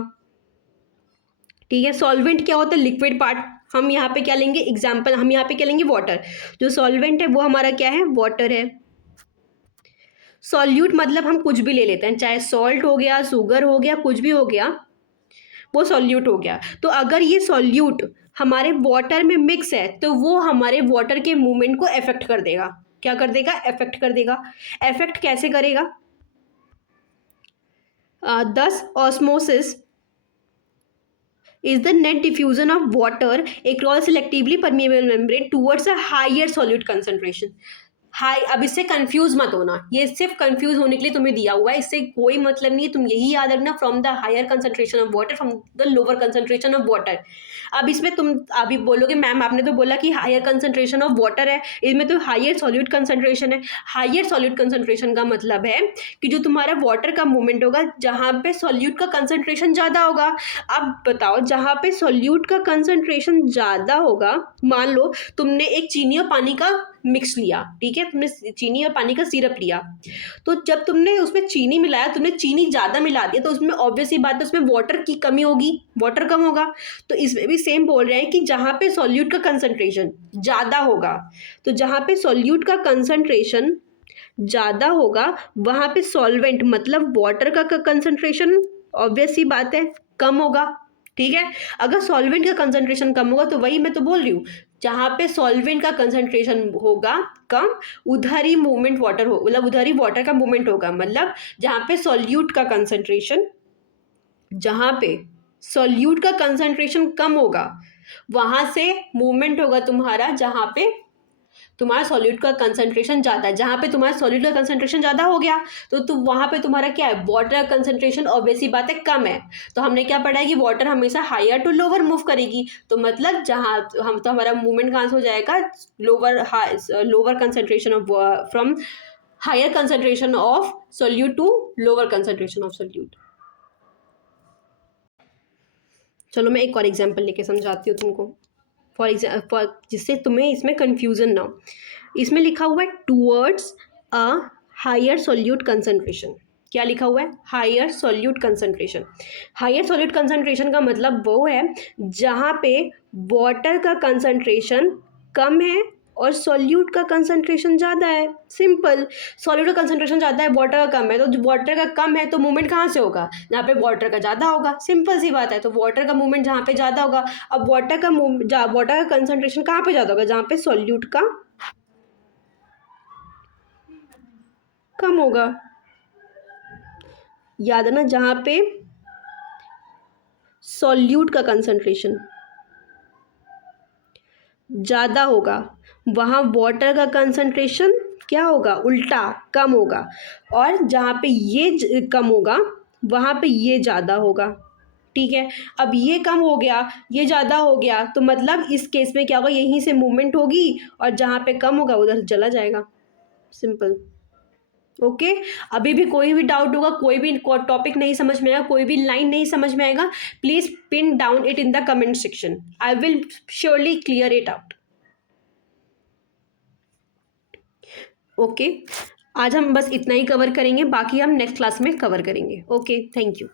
ठीक है, सॉल्वेंट क्या होता है, लिक्विड पार्ट। हम यहाँ पे क्या लेंगे, एग्जाम्पल हम यहाँ पे क्या लेंगे, वाटर। जो सॉल्वेंट है वो हमारा क्या है, वाटर है। सॉल्यूट मतलब हम कुछ भी ले लेते हैं, चाहे सॉल्ट हो गया, शुगर हो गया, कुछ भी हो गया, वो सॉल्यूट हो गया। तो अगर ये सॉल्यूट हमारे वाटर में मिक्स है तो वो हमारे वाटर के मूवमेंट को अफेक्ट कर देगा। क्या कर देगा, अफेक्ट कर देगा। अफेक्ट कैसे करेगा, दस osmosis is the net diffusion of water across selectively permeable membrane towards a higher solute concentration। High, अब इससे कंफ्यूज मत होना, ये सिर्फ कंफ्यूज होने के लिए तुम्हें दिया हुआ है, इससे कोई मतलब नहीं है। तुम यही याद रखना, from the higher concentration of water, from the lower concentration of water. अब इसमें तुम अभी बोलोगे मैम आपने तो बोला कि हायर कंसंट्रेशन ऑफ वाटर है, इसमें तो हायर सॉल्यूट कंसंट्रेशन है। हायर सॉल्यूट कंसंट्रेशन का मतलब है कि जो तुम्हारा वाटर का मूवमेंट होगा जहाँ पे सॉल्यूट का कंसंट्रेशन ज़्यादा होगा। अब बताओ, जहाँ पे सॉल्यूट का कंसंट्रेशन ज़्यादा होगा, मान लो तुमने एक चीनी और पानी का मिक्स लिया, ठीक है, तुमने चीनी और पानी का सिरप लिया, तो जब तुमने उसमें चीनी मिलाया, तुमने चीनी ज़्यादा मिला दिया, तो उसमें ऑब्वियस ही बात है उसमें वाटर की कमी होगी, वाटर कम होगा। तो इसमें भी सेम बोल रहे हैं कि जहाँ पे सॉल्यूट का कंसंट्रेशन ज़्यादा होगा, तो जहाँ पे सॉल्यूट का कंसंट्रेशन ज़्यादा होगा वहाँ पे सॉल्वेंट मतलब वाटर का कंसंट्रेशन ऑब्वियस ही बात है कम होगा। ठीक है, अगर सॉल्वेंट का कंसंट्रेशन कम होगा तो वही मैं तो बोल रही हूँ, जहाँ पे सॉल्वेंट का कंसंट्रेशन होगा कम, उधर ही मूवमेंट वाटर हो, मतलब उधर ही वाटर का मूवमेंट होगा। मतलब जहाँ पे सॉल्यूट का कंसंट्रेशन, जहाँ पे सॉल्यूट का कंसंट्रेशन कम होगा वहाँ से मूवमेंट होगा तुम्हारा जहाँ पे तुम्हारा सॉल्यूट का कंसंट्रेशन ज़्यादा है। जहाँ पे तुम्हारा सॉल्यूट का कंसंट्रेशन ज़्यादा हो गया तो वहाँ पे तुम्हारा क्या है, वाटर का कंसंट्रेशन ऑब्वियसली बात है कम है। तो हमने क्या पढ़ा है कि वाटर हमेशा हायर टू लोअर मूव करेगी। तो मतलब जहाँ हम तो हमारा मूवमेंट कहाँ से हो जाएगा, lower concentration of from higher concentration of solute to lower concentration of solute. चलो मैं एक और एग्जाम्पल लेके समझाती हूँ तुमको, फॉर जिससे तुम्हें इसमें कंफ्यूजन ना हो। इसमें लिखा हुआ है towards a higher solute concentration. क्या लिखा हुआ है, higher solute concentration. Higher solute concentration का मतलब वो है जहाँ पे वाटर का कंसंट्रेशन कम है और सॉल्यूट का कंसंट्रेशन ज़्यादा है। सिंपल, सॉल्यूट का कंसंट्रेशन ज़्यादा है, वाटर का कम है, तो वाटर का कम है तो मूवमेंट कहाँ से होगा, जहाँ पे वाटर का ज़्यादा होगा। सिंपल सी बात है। तो वाटर का मूवमेंट जहाँ पे ज़्यादा होगा, अब वाटर का कंसंट्रेशन कहाँ पे ज़्यादा होगा, जहाँ पे सॉल्यूट का कम होगा। याद है ना, जहाँ पे सॉल्यूट का कंसंट्रेशन ज़्यादा होगा वहाँ वाटर का कंसंट्रेशन क्या होगा, उल्टा कम होगा। और जहाँ पे ये कम होगा वहाँ पे ये ज़्यादा होगा। ठीक है, अब ये कम हो गया, ये ज़्यादा हो गया, तो मतलब इस केस में क्या होगा, यहीं से मूवमेंट होगी और जहाँ पे कम होगा उधर चला जाएगा। सिंपल। ओके, अभी भी कोई भी डाउट होगा, कोई भी टॉपिक नहीं समझ में आएगा, कोई भी लाइन नहीं समझ में आएगा, please pin down it in the comment section. I will surely clear it out. Okay, आज हम बस इतना ही कवर करेंगे, बाकी हम नेक्स्ट क्लास में कवर करेंगे। Okay, thank you.